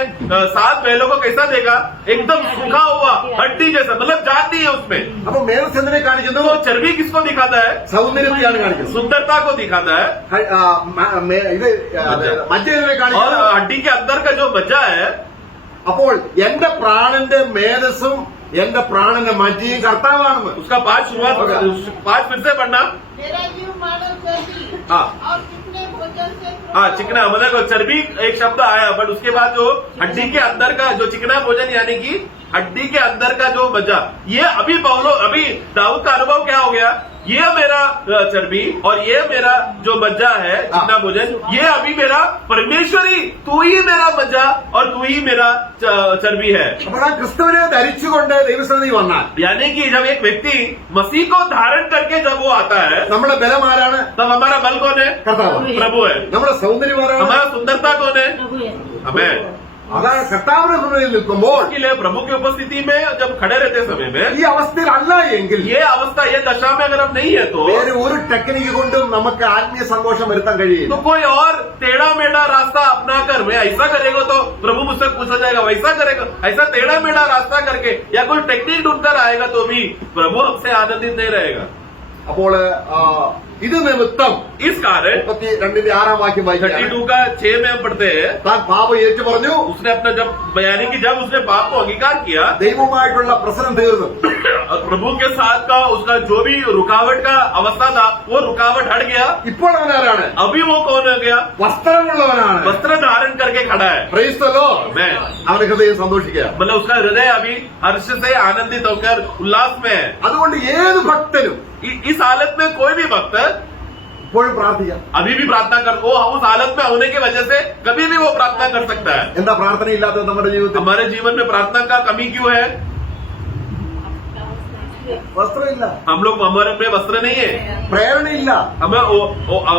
7 बैलों को कैसा देखा? एकदम सूखा हुआ हड्डी जैसा, मतलब जान नहीं है उसमें। അപ്പൊ മേധസ് എന്തിനെ കാണിക്കുന്നു? तो चर्बी किसको दिखाता है? സൗന്ദര്യത്തെയാണ് കാണിക്കുന്നത്. सुंदरता को दिखाता है। ഇത് മജ്ജയെ और കാണിക്കുന്നു. हड्डी के अंदर का जो मज्जा है, അപ്പോൾ എന്റെ പ്രാണന്റെ മേധസ്സും എന്റെ പ്രാണന്റെ മജ്ജയും കർത്താവാണെന്ന്. उसका 5 फिर से पढ़ना। मेरा जीव मानव चर्बी हाँ। और चिकने भोजन से हाँ, चिकना मतलब चर्बी एक शब्द आया, बट उसके बाद जो हड्डी के अंदर का जो चिकना भोजन, यानी कि हड्डी के अंदर का जो मज्जा, ये अभी दाऊद का अनुभव क्या हो गया? ये मेरा चर्बी और ये मेरा जो मज्जा है, चिकना भोजन, ये अभी मेरा परमेश्वरी, तू ही मेरा मज्जा और तू ही मेरा चर्बी है। അപ്പോൾ ആ ക്രിസ്തുവിനെ ധരിച്ചുകൊണ്ട് ദൈവസന്നിധി വന്നാൽ, यानी कि जब एक व्यक्ति मसीह को धारण करके जब वो आता है, നമ്മുടെ ബലം ആരാണ്? तब हमारा बल कौन है? കർത്താവ്. प्रभु है। നമ്മുടെ സൗന്ദര്യം ആരാണ്? हमारा सुंदरता कौन है? हमें। അതാണ് കർത്താവിന്റെ ഹൃദയത്തിൽ നിൽക്കുമ്പോൾ इसके लिए प्रभु की उपस्थिति में जब खड़े रहते समय में ഈ അവസ്ഥയിൽ അല്ല എങ്കിൽ ये अवस्था, ये दशा में अगर हम नहीं है तो വേറെ ഒരു ടെക്നിക്ക് കൊണ്ടും നമുക്ക് ആത്മീയ സന്തോഷം വരുത്താൻ കഴിയില്ല. तो कोई और टेढ़ा मेढ़ा रास्ता अपना कर, मैं ऐसा करेगा तो प्रभु मुझसे पूछा जाएगा, वैसा करेगा, ऐसा टेढ़ा मेढ़ा रास्ता करके या कोई टेक्निक ढूंढकर आएगा तो भी प्रभु हमसे आनंदित नहीं रहेगा। അപ്പോൾ ഇത് നിമിത്തം इस कारण 32 വാക്യം വായിക്കാം. 32 का 6 में हम पढ़ते हैं, താൻ പാപം ഏറ്റു പറഞ്ഞു, उसने अपना यानी कि जब उसने पाप को अंगीकार किया ദൈവവുമായിട്ടുള്ള പ്രശ്നം തീർന്നു. और प्रभु के साथ का उसका जो भी रुकावट का अवस्था था वो रुकावट हट गया। ഇപ്പോൾ അവൻ ആരാണ്? अभी वो कौन हो गया? വസ്ത്രമുള്ളവനാണ്. वस्त्र धारण करके खड़ा है। Praise the Lord. मैं അവന്റെ ഹൃദയം സന്തോഷിക്കുക. मतलब उसका हृदय अभी हर्ष से आनंदित होकर उल्लास में है। അതുകൊണ്ട് ഏത് ഭക്തനും इस हालत में कोई भी भक्त ഇപ്പോഴും പ്രാർത്ഥിക്കാം. अभी भी प्रार्थना कर, वो उस हालत में होने की वजह से कभी भी वो प्रार्थना कर सकता है। എന്താ പ്രാർത്ഥനയില്ലാത്തത് നമ്മുടെ ജീവിതത്തിൽ? हमारे जीवन में प्रार्थना का कमी क्यों है? വസ്ത്രമില്ല, हम लोग, हमारे में वस्त्र नहीं है, പ്രേരണയില്ല. हमें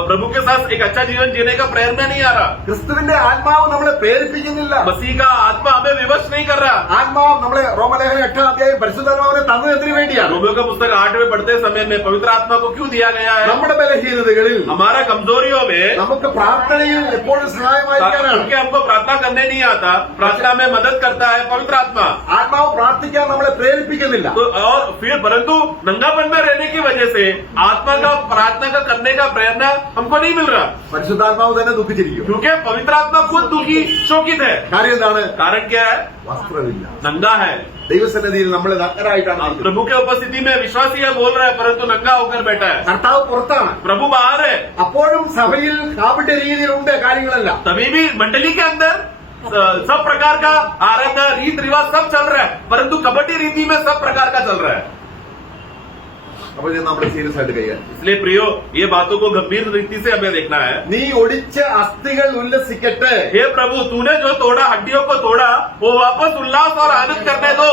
प्रभु के साथ एक अच्छा जीवन जीने का प्रेरणा नहीं आ रहा। ക്രിസ്തുവിന്റെ ആത്മാവ് നമ്മളെ പ്രേരിപ്പിക്കുന്നില്ല. मसीह का आत्मा हमें विवश नहीं कर रहा। ആത്മാവ് നമ്മളെ റോമലേഖനം 8 അധ്യായം പരിശുദ്ധാത്മാവിനെ തന്നതിന് വേണ്ടിയാണ്. रोमियो का पुस्तक 8 में पढ़ते समय में पवित्र आत्मा को क्यों दिया गया है? നമ്മുടെ ബലഹീനതകളിൽ हमारा कमजोरियों में നമുക്ക് പ്രാർത്ഥനയിൽ എപ്പോഴും സഹായമായിരിക്കാനാണ്. क्योंकि हमको प्रार्थना करने नहीं आता, प्रार्थना में मदद करता है पवित्र आत्मा। ആത്മാവ് പ്രാർത്ഥിക്കാൻ നമ്മളെ പ്രേരിപ്പിക്കുന്നില്ല. तो और फिर परंतु नंगापन में रहने की वजह से आत्मा का प्रार्थना का करने का प्रेरणा हमको नहीं मिल रहा, പരിശുദ്ധാത്മാവ് തന്നെ ദുഃഖിച്ചിരിക്കും. क्योंकि पवित्र आत्मा खुद दुखी शोकित है। കാര്യം എന്താണ്? कारण क्या है? വസ്ത്രമില്ല. नंगा है। ദൈവസന്നിധിയിൽ നമ്മളെ നഗ്നരായിട്ടാണ് ഇരിക്കുന്നത്. प्रभु के उपस्थिति में विश्वासी है बोल रहा है, परंतु नंगा होकर बैठा है। കർത്താവ് പുറത്താണ്. प्रभु बाहर है। അപ്പോഴും സഭയിൽ കാവിന്റെ രീതിയിലുണ്ട് കാര്യങ്ങളെല്ലാം. तभी भी मंडली के अंदर सब प्रकार का आराधना रीत रिवाज सब चल रहा है, परंतु कबड्डी रीति में सब प्रकार का चल रहा है। അപ്പോൾ ഇത് നമ്മൾ സീരിയസ് ആയിട്ട് കൈകാര്യം. इसलिए प्रियो, ये बातों को गंभीर रीति से हमें देखना है। നീ ഒടിച്ച അസ്ഥികൾ ഉല്ലസിക്കട്ടെ. हे प्रभु, तूने जो तोड़ा, हड्डियों को तोड़ा, वो वापस उल्लास और आनंद करने दो।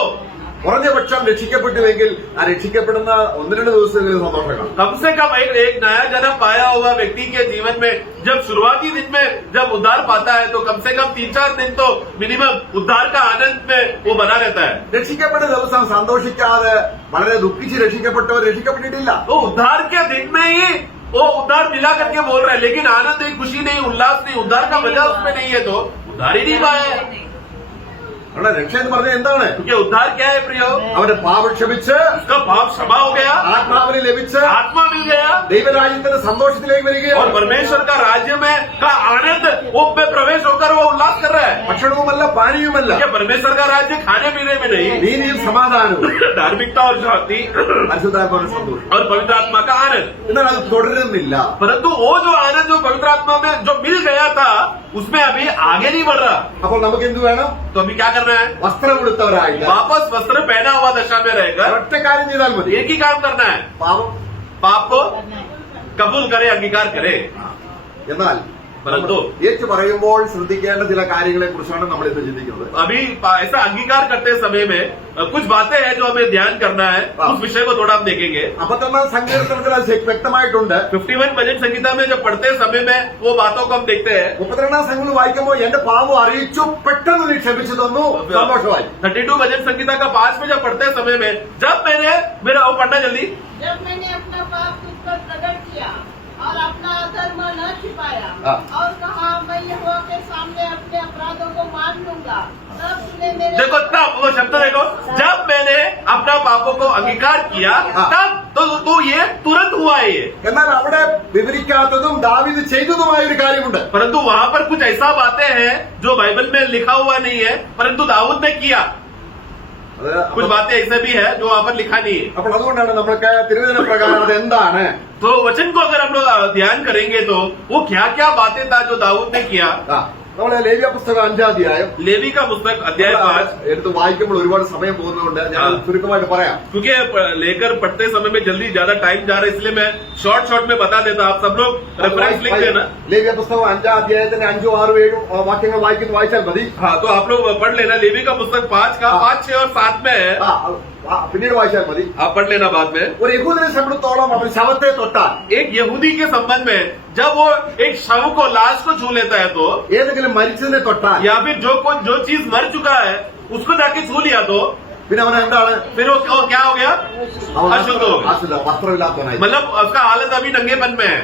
കുറഞ്ഞ പക്ഷം രക്ഷിക്കപ്പെട്ടുവെങ്കിൽ ആ രക്ഷിക്കപ്പെടുന്ന 1-2 ദിവസങ്ങളിൽ സന്തോഷം കാണും. कम से कम एक नया जन्म पाया हुआ व्यक्ति के जीवन में जब शुरुआती दिन में जब उद्धार पाता है तो कम से कम 3-4 दिन तो मिनिमम उद्धार का आनंद में वो बना रहता है। രക്ഷിക്കപ്പെട്ട ദിവസം സന്തോഷിക്കാതെ വളരെ ദുഃഖിച്ച് രക്ഷിക്കപ്പെട്ടവർ രക്ഷിക്കപ്പെട്ടിട്ടില്ല. तो उद्धार के दिन में ही वो उद्धार मिला करके बोल रहा है, लेकिन आनंद नहीं, खुशी नहीं, उल्लास नहीं, उद्धार का मजा उसमें नहीं है, तो उद्धार ही नहीं पाया है। അവിടെ രക്ഷ എന്ന് പറഞ്ഞാൽ എന്താണ്? क्योंकि उद्धार क्या है प्रियो? അവന്റെ പാപം ക്ഷമിച്ച് उसका पाप क्षमा हो गया, ആത്മാവിനെ ലഭിച്ച് आत्मा मिल गया ദൈവരാജ്യത്തിന്റെ സന്തോഷത്തിലേക്ക് और വരികയാണ്. परमेश्वर का राज्य में का आनंद वो में प्रवेश होकर वो उल्लास कर रहा है। ഭക്ഷണവുമല്ല പാനീയവുമല്ല, क्या परमेश्वर का राज्य खाने पीने में नहीं, നീതിയും സമാധാനവും धार्मिकता और शांति പരിശുദ്ധാത്മാവിന്റെ സന്തോഷം. और पवित्र आत्मा का आनंद। എന്നാൽ അത് തുടരുന്നില്ല. परंतु वो जो आनंद जो पवित्र आत्मा में जो मिल गया था उसमें अभी आगे नहीं बढ़ रहा। അപ്പോൾ നമുക്ക് എന്ത് വേണം? तो अभी क्या करना है? വസ്ത്രം കൊടുത്തവരായില്ല. वापस वस्त्र पहना हुआ दशा में रहकर ഒറ്റ കാര്യം ചെയ്താൽ മതി. एक ही काम करना है, പാപം पाप को कबूल करे, अंगीकार करे। എന്നാൽ परंतु ഏറ്റു പറയുമ്പോൾ ശ്രദ്ധിക്കേണ്ട ചില കാര്യങ്ങളെ കുറിച്ചാണ് നമ്മൾ ഇന്ന് ചിന്തിക്കുന്നത്. अभी ऐसा अंगीकार करते समय में कुछ बातें हैं जो हमें ध्यान करना है, उस विषय को थोड़ा हम देखेंगे। 51 സങ്കീർത്തനത്തിൽ അത് വ്യക്തമായിട്ടുണ്ട്. 51 भजन संगीता में जब पढ़ते समय में वो बातों को हम देखते हैं। 32 സംഘങ്ങൾ വായിക്കുമ്പോൾ എന്റെ പാപം അറിയിച്ചു, പെട്ടെന്ന് നീ ക്ഷമിച്ചു തന്നു, സന്തോഷമായി. 32 भजन संगीता का 5 में जब पढ़ते समय में जब मैंने मेरा वो पढ़ना जल्दी, जब मैंने अपना पाप तुझ पर प्रकट किया और अपना अधर्म न छिपाया और कहा मैं यहोवा के सामने अपने अपराधों को मान लूंगा, तब तूने मेरे देखो तब वो शब्द देखो, जब मैंने अपना पापों को अंगीकार किया तब तो ये तुरंत हुआ है ये। എന്നാൽ അവിടെ വിവരിക്കാത്തതും ദാവീദ് ചെയ്തതുമായ ഒരു കാര്യമുണ്ട്. परंतु वहाँ पर कुछ ऐसा बातें हैं जो बाइबल में लिखा हुआ नहीं है, परंतु दाऊद ने किया। कुछ बातें ऐसे भी है जो वहाँ पर लिखा नहीं है। അപ്പോൾ അതുകൊണ്ടാണ് നമ്മൾക്ക് തിരുവചന പ്രകാരം അത് എന്താണ്, तो वचन को अगर हम लोग ध्यान करेंगे तो वो क्या क्या बातें था जो दाऊद ने किया। നമ്മളെ ലേവ്യ പുസ്തകം 5-ാം അധ്യായം लेवी का पुस्तक अध्याय 5 എടുത്ത് വായിക്കുമ്പോൾ ഒരുപാട് സമയം പോകുന്നതുകൊണ്ട് ഞാൻ ചുരുക്കമായിട്ട് പറയാം. क्योंकि लेकर पढ़ते समय में जल्दी ज्यादा टाइम जा रहा है, इसलिए मैं शॉर्ट में बता देता। आप सब लोग रेफरेंस लिख देना। ലേവ്യ പുസ്തകം 5-ാം അധ്യായത്തിന്റെ 5, 6, 7 വാക്യങ്ങൾ വായിച്ചാൽ മതി. हाँ, तो आप लोग पढ़ लेना। लेवी का पुस्तक 5 का 5, 6 और 7 में है, പിന്നീട് വായിച്ചാൽ മതി. आप पढ़ लेना बाद में। ഒരു യഹൂദനെ സംബന്ധിച്ചിടത്തോളം അവൻ ശവത്തെ തൊട്ടാൽ, एक यहूदी के संबंध में जब वो एक शव को, लाश को छू लेता है तो, ഏതെങ്കിലും മരിച്ചതിനെ തൊട്ടാൽ, या फिर जो चीज मर चुका है उसको जाके छू लिया तो പിന്നെ അവൻ എന്താണ്, फिर वो क्या हो गया, अशुद्ध हो गया। അശുദ്ധ വസ്ത്രമില്ലാത്തവനായി. मतलब उसका हालत अभी नंगेपन में है।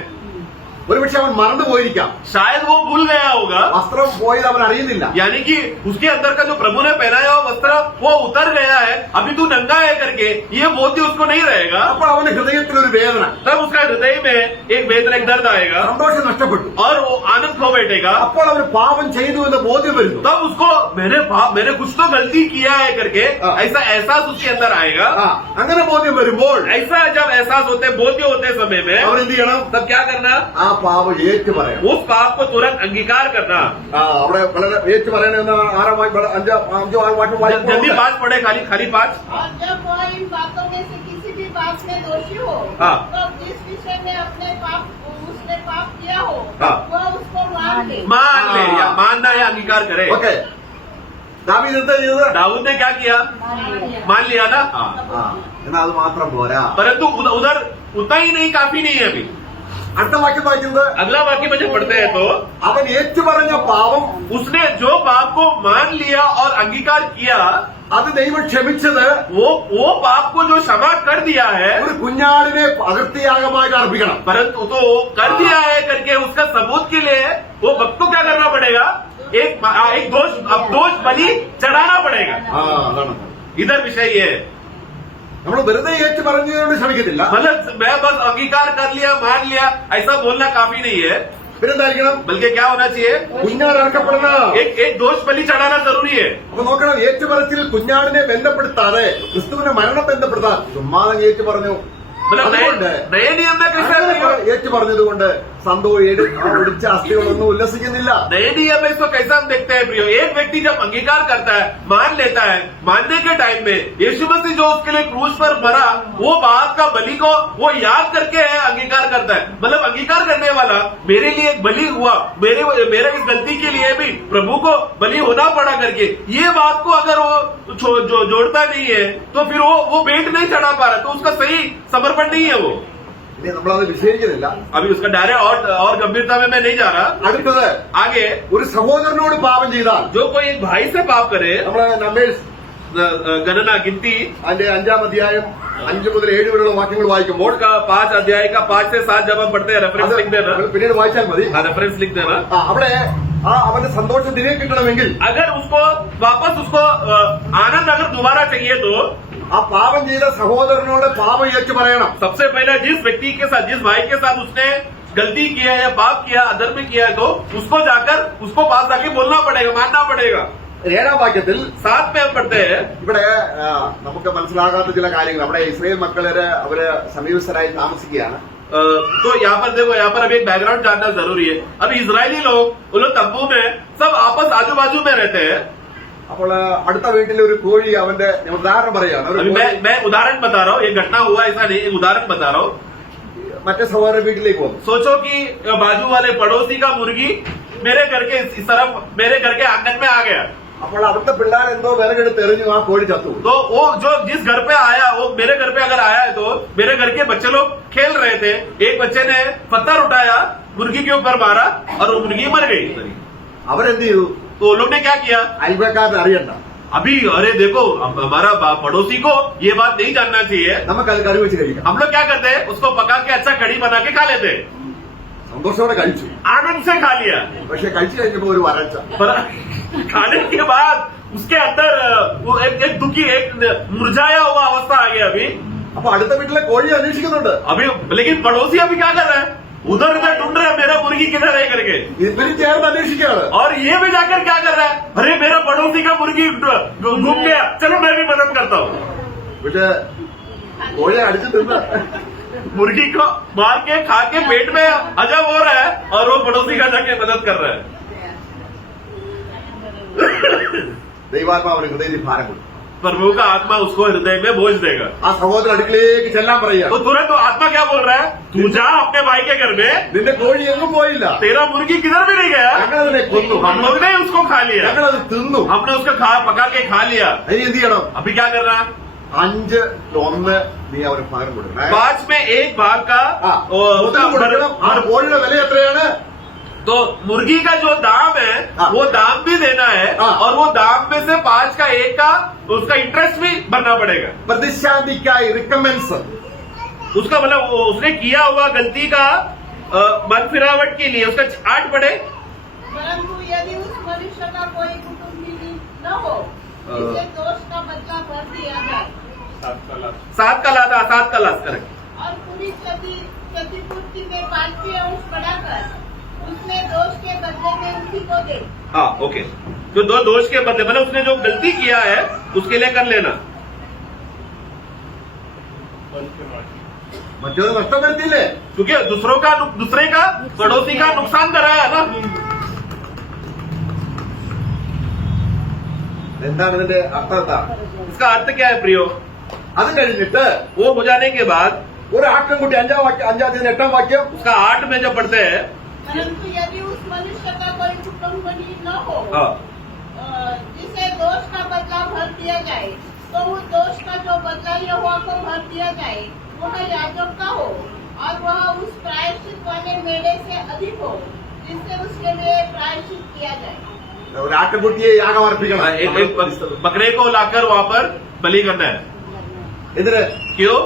ഒരുപക്ഷെ അവൻ മറന്നു പോയിരിക്കാം, शायद वो भूल गया होगा, വസ്ത്രം പോയത് അവൻ അറിയുന്നില്ല. यानी कि उसके अंदर का जो प्रभु ने पहनाया हुआ वस्त्र वो उतर गया है, अभी तू नंगा है करके ये बोलती उसको नहीं रहेगा। അപ്പോൾ അവന്റെ ഹൃദയത്തിൽ ഒരു വേദന, तब उसका हृदय में एक वेदना, एक दर्द आएगा സന്തോഷം നഷ്ടപ്പെട്ടു. और वो आनंद खो बैठेगा। അപ്പോൾ അവന് പാപം ചെയ്തു എന്ന് ബോധ്യം വരുന്നു. तब उसको मैंने कुछ तो गलती किया है करके ऐसा एहसास उसके अंदर आएगा। അങ്ങനെ ബോധ്യം വരുമ്പോൾ ऐसा जब एहसास होते, बोध्य होते समय में അവൻ എന്ത് ചെയ്യണം, तब क्या करना, ആ പാപം ഏറ്റു പറയണം. उस पाप को तुरंत अंगीकार करना। അവിടെ വളരെ ഏറ്റു പറയണമെന്ന് 6-ാം 5-ോ 6 വാക്യം जल्दी വായിക്കുമ്പോൾ 5 पढ़े, खाली 5। और जब वह इन बातों में से किसी भी बात में दोषी हो, हाँ। तो जिस विषय में उसने पाप किया हो, हाँ। वह उसको मान ले। मान ले, या मानना या अंगीकार करे। ഓക്കെ, ദാവീദ് എന്താ ചെയ്തത്, दाऊद ने क्या किया, मान लिया ना। എന്നാൽ അത് മാത്രം പോരാ. परंतु उधर उतना ही नहीं, काफी नहीं है अभी। അടുത്ത വാക്യം വായിക്കുന്നത്, अगला वाक्य में जब पढ़ते हैं तो അവൻ ഏറ്റുപറഞ്ഞ പാപം उसने जो पाप को मान लिया और अंगीकार किया, അത് ദൈവം ക്ഷമിച്ചത് वो पाप को जो क्षमा कर दिया है, ഒരു കുഞ്ഞാടിനെ അകൃത്യയാഗമായിട്ട് അർപ്പിക്കണം. परंतु तो कर दिया है करके उसका सबूत के लिए वो भक्त को क्या करना पड़ेगा, एक दोष बलि चढ़ाना पड़ेगा। അതാണ് इधर विषय ये है। നമ്മൾ വെറുതെ ഏറ്റു പറഞ്ഞതുകൊണ്ട് ക്ഷമിക്കത്തില്ല. मतलब मैं बस अंगीकार कर लिया, मान लिया, ऐसा बोलना काफी नहीं है, പിന്നെന്തായിരിക്കണം, बल्कि क्या होना चाहिए, കുഞ്ഞാട് അറക്കപ്പെടണം. एक दोष बलि चढ़ाना जरूरी है। അപ്പൊ നോക്കണം, ഏറ്റുപറച്ചിൽ കുഞ്ഞാടിനെ ബന്ധപ്പെടുത്താതെ ക്രിസ്തുവിന്റെ മരണം ബന്ധപ്പെടുത്താൻ ചുമ്മാതെ ഏറ്റു പറഞ്ഞു. मतलब അതുകൊണ്ട് नए नियम में कैसे ഏറ്റു പറഞ്ഞതുകൊണ്ട് ഒടിച്ച അസ്ഥികളൊന്നും ഉല്ലസിക്കുന്നില്ല. नए नियम में इसको कैसा हम देखते हैं प्रियो, एक व्यक्ति जब अंगीकार करता है, मान लेता है, मानने के टाइम में यीशु मसीह जो उसके लिए क्रूस पर मरा, वो बात का बलि को वो याद करके है अंगीकार करता है। मतलब अंगीकार करने वाला मेरे लिए एक बलि हुआ, मेरे इस गलती के लिए भी प्रभु को बलि होना पड़ा करके ये बात को अगर वो जोड़ता नहीं है तो फिर वो भेंट नहीं चढ़ा पा रहा, तो उसका सही समर्पण नहीं है वो। ഇനി നമ്മളത് വിശദീകരിക്കുന്നില്ല. अभी उसका डायरेक्ट और गंभीरता में मैं नहीं जा रहा। അടുത്തത്, आगे ഒരു സഹോദരനോട് പാപം ചെയ്താൽ, जो कोई एक भाई से पाप करे, നമ്മളെ നമ്പേഴ്സ് गणना गिनती അതിന്റെ 5-ാം അധ്യായം 5 മുതൽ 7 വരെയുള്ള വാക്യങ്ങൾ വായിക്കുമ്പോൾ का 5 अध्याय का 5 से 7 जब हम पढ़ते हैं, रेफरेंस लिख देना। പിന്നീട് വായിച്ചാൽ മതി. रेफरेंस लिख देना। അവിടെ അവന്റെ സന്തോഷം തിരികെ കിട്ടണമെങ്കിൽ, अगर उसको वापस उसको आनंद अगर दोबारा चाहिए तो ആ പാപം ചെയ്ത സഹോദരനോട് പാപം ഏറ്റു പറയണം. सबसे पहले जिस व्यक्ति के साथ, जिस भाई के साथ उसने गलती किया या पाप किया, अधर्म किया है, तो उसको जाकर उसको पास जाके बोलना पड़ेगा, मानना पड़ेगा। 7-ാം വാക്യത്തിൽ 7 में हम पढ़ते हैं, ഇവിടെ നമുക്ക് മനസ്സിലാകാത്ത ചില കാര്യങ്ങൾ, അവിടെ ഇസ്രായേൽ മക്കള് അവര് സമീപസ്ഥരായി താമസിക്കുകയാണ്. तो यहाँ पर देखो, यहाँ पर अभी एक बैकग्राउंड जानना जरूरी है। अभी इजरायली लोग, वो लोग तंबू में सब आपस आजू बाजू में रहते हैं। അപ്പോൾ അടുത്ത വീട്ടിലെ ഒരു കോഴി അവന്റെ, ഉദാഹരണം പറയാണ്, अभी मैं उदाहरण बता रहा हूँ, ये घटना हुआ ऐसा नहीं, एक उदाहरण बता रहा हूँ। മറ്റേ സഹോദരൻ വീട്ടിലേക്ക് വന്നു. सोचो कि बाजू वाले पड़ोसी का मुर्गी मेरे घर के इस तरफ मेरे घर के आंगन में आ गया, അപ്പോൾ അവിടുത്തെ പിള്ളേർ എന്തോ വിറകെടുത്ത് എറിഞ്ഞു, ആ കോഴി ചത്തുപോയി. तो वो जो जिस घर पे आया वो मेरे घर पे अगर आया है तो मेरे घर के बच्चे लोग खेल रहे थे, एक बच्चे ने पत्थर उठाया, मुर्गी के ऊपर मारा और वो मुर्गी मर गई. അവരെന്ത് ചെയ്തു? तो वो लोग ने क्या किया, അയൽവക്കാരൻ അറിയണ്ട, अभी अरे देखो हमारा पड़ोसी को ये बात नहीं जानना चाहिए, നമുക്കത് കറി വെച്ച് കഴിക്കാം. हम लोग क्या करते हैं उसको पका के अच्छा कड़ी बना के खा लेते हैं, സന്തോഷത്തോടെ കഴിച്ചു. आनंद से खा लिया. പക്ഷെ കഴിച്ചു കഴിഞ്ഞപ്പോ ഒരു വരൾച്ച. पर खाने के बाद उसके अंदर वो एक दुखी एक मुरझाया हुआ अवस्था आ गया. അപ്പൊ അടുത്ത വീട്ടിലെ കോഴി അന്വേഷിക്കുന്നുണ്ട്. अभी लेकिन पड़ोसी अभी क्या कर रहा है, उधर उधर ढूंढ रहा है मेरा मुर्गी किधर है करके, ഇവരും ചേർന്ന് അന്വേഷിക്കുകയാണ്. और ये भी जाकर क्या कर रहा है, अरे मेरा पड़ोसी का मुर्गी घूम गया, चलो मैं भी मदद करता हूँ. പക്ഷെ കോഴിയെ അടിച്ചു തിന്ന് मुर्गी को मार के खा के पेट में हजम हो रहा है और वो पड़ोसी का जाके मदद कर रहा है. ദൈവാത്മാവിന് ഹൃദയത്തിൽ ഭാരം കൊടുത്തു. प्रभु का आत्मा उसको हृदय में बोझ देगा. ആ സഹോദരൻ അടുക്കളയിലേക്ക് ചെല്ലാൻ പറയുക. तो तुरंत वो आत्मा क्या बोल रहा है, तू जा अपने भाई के घर में, നിന്റെ കോഴി എങ്ങും പോയില്ല, तेरा मुर्गी किधर भी नहीं गया, ഞങ്ങളതിനെ കൊന്നു, हम लोग ने उसको खा लिया, ഞങ്ങളത് തിന്നു. हमने उसको पका के खा लिया. ഇനി എന്ത് ചെയ്യണം? अभी क्या करना, 5-1 നീ അവന് പകരം കൊടുക്കണം. 5 में 1 भाग का ആ, മുതൽ കൊടുക്കണം. ആ കോഴിയുടെ വില എത്രയാണ്? तो मुर्गी का जो दाम है हाँ। वो दाम भी देना है, हाँ। और वो दाम में से 5 का 1 का उसका इंटरेस्ट भी भरना पड़ेगा. പ്രതിശാന്തിക്കായി റിക്കമെൻസ്. उसका मतलब उसने किया हुआ गलती का मन फिरावट के लिए उसका 8 पड़े. परंतु यदि उस मनुष्य का कोई कुटुंबी न हो जिसे दोष का बदला भर दिया जाए 7 का लाश करेक्ट. और पूरी क्षतिपूर्ति में 5वां अंश बढ़ाकर उसने दोष के बदले में उसी को दे. हाँ ओके, तो दो दोष के बदले मतलब उसने जो गलती किया है उसके लिए कर लेना. മറ്റൊരു നഷ്ടം വരുത്തിയില്ലേ? क्योंकि दूसरे का पड़ोसी का नुकसान कराया ना. എന്താണ് ഇതിന്റെ അർത്ഥം? इसका अर्थ क्या है प्रियो, അത് കഴിഞ്ഞിട്ട് वो हो जाने के बाद ഒരു ആട്ടിൻകുട്ടി 5-8 വാക്യം उसका 8 में जब पढ़ते हैं, परंतु यदि उस मनुष्य का कोई कुटुंबी न हो हाँ, जिसे दोष का बदला भर दिया जाए तो उस दोष का जो बदला यहोवा को भर दिया जाए वह याजक का हो और वह उस प्रायश्चित वाले मेढ़े से अधिक हो जिससे उसके लिए प्रायश्चित किया जाए. ഒരു ആട്ടിൻകുട്ടിയെ യാഗം അർപ്പിക്കണം. एक बकरे को लाकर वहाँ पर बलि करना है. ഇതിന് क्यों,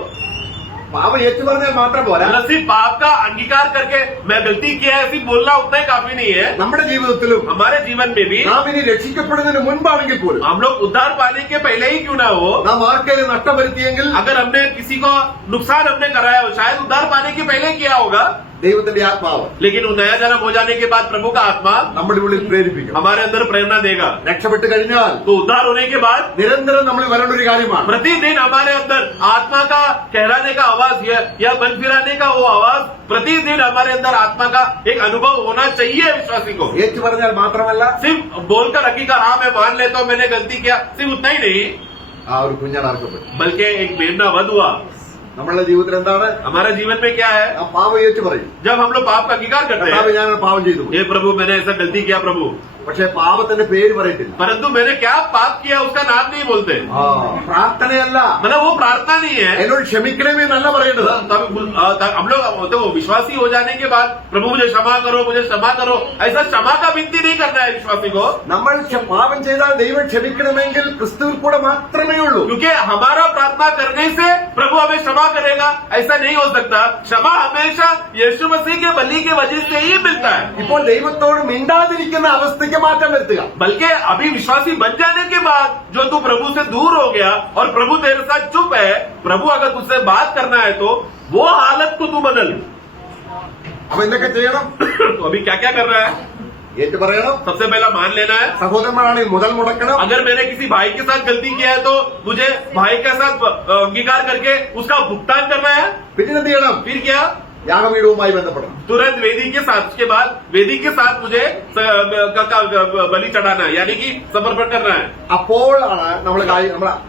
പാപം ഏറ്റു പറഞ്ഞാൽ മാത്രം പോരാ. मतलब सिर्फ पाप का अंगीकार करके मैं गलती किया है सिर्फ बोलना उतना ही काफी नहीं है. നമ്മുടെ ജീവിതത്തിലും हमारे जीवन में भी നാം ഇനി രക്ഷിക്കപ്പെടുന്നതിന് മുൻപാണെങ്കിൽ പോലും हम लोग उद्धार पाने के पहले ही क्यों ना हो, നാം ആർക്കെങ്കിലും നഷ്ടം വരുത്തിയെങ്കിൽ अगर हमने किसी को नुकसान हमने कराया हो, शायद उद्धार पाने के पहले किया होगा, ദൈവത്തിന്റെ ആത്മാവ് लेकिन वो नया जन्म हो जाने के बाद प्रभु का आत्मा നമ്മുടെ ഉള്ളിൽ പ്രേരിപ്പിക്കും. हमारे अंदर प्रेरणा देगा. രക്ഷപ്പെട്ട് കഴിഞ്ഞാൽ तो उद्धार होने के बाद നിരന്തരം നമ്മൾ വരേണ്ട ഒരു കാര്യമാണ്. प्रतिदिन हमारे अंदर आत्मा का कहराने का आवाज या मन फिराने का वो आवाज प्रतिदिन हमारे अंदर आत्मा का एक अनुभव होना चाहिए विश्वासी को. ഏറ്റു പറഞ്ഞാൽ മാത്രമല്ല, सिर्फ बोलकर हकीकत हाँ मैं मान लेता हूँ मैंने गलती किया, सिर्फ उतना ही नहीं, ആ ഒരു കുഞ്ഞാണ് അർക്കപ്പെട്ടു. बल्कि एक मेमना वध हुआ. നമ്മളുടെ ജീവിതത്തിൽ എന്താണ്? हमारे जीवन में क्या है, ആ പാപം ഏറ്റു പറയും. जब हम लोग पाप का अंगीकार करते കർത്താവേ, हैं, ഞാൻ പാപം ചെയ്തു, ये प्रभु मैंने ऐसा गलती किया प्रभु, പക്ഷെ പാപത്തിന്റെ പേര് പറയത്തില്ല. परंतु मैंने क्या पाप किया उसका नाम नहीं बोलते. ആ പ്രാർത്ഥനയല്ല, मतलब वो प्रार्थना नहीं है. എന്നോട് ക്ഷമിക്കണമേ എന്നല്ല പറയേണ്ടത്. तब हम लोग तो विश्वासी हो जाने के बाद प्रभु मुझे क्षमा करो ऐसा क्षमा का विनती नहीं करना है विश्वासी को. നമ്മൾ പാപം ചെയ്താൽ ദൈവം ക്ഷമിക്കണമെങ്കിൽ ക്രിസ്തുവിൽ കൂടെ മാത്രമേ ഉള്ളൂ. क्योंकि हमारा प्रार्थना करने से प्रभु हमें क्षमा करेगा ऐसा नहीं हो सकता. क्षमा हमेशा यीशु मसीह के बलि के वजह से ही मिलता है. ഇപ്പോൾ ദൈവത്തോട് മിണ്ടാതിരിക്കുന്ന അവസ്ഥയ്ക്ക് മാറ്റം വരുത്തുക. बल्कि अभी विश्वासी बन जाने के बाद जो तू प्रभु से दूर हो गया और प्रभु तेरे साथ चुप है, प्रभु अगर तुझसे बात करना है तो वो हालत को तू बदल. അപ്പൊ എന്തൊക്കെ ചെയ്യണം? तो अभी क्या क्या कर रहा है, ഏറ്റു പറയണം. सबसे पहला मान लेना है. സഹോദരന്മാരാണെങ്കിൽ മുതൽ മുടക്കണം. अगर मैंने किसी भाई के साथ गलती किया है तो मुझे भाई के साथ अंगीकार करके उसका भुगतान करना है. പിന്നെ എന്ത് ചെയ്യണം? फिर क्या, യാഗപീഠവുമായി ബന്ധപ്പെടണം. तुरंत वेदी के साथ, उसके बाद वेदी के साथ मुझे बलि चढ़ाना है, यानी कि समर्पण करना है. അപ്പോഴാണ് നമ്മൾ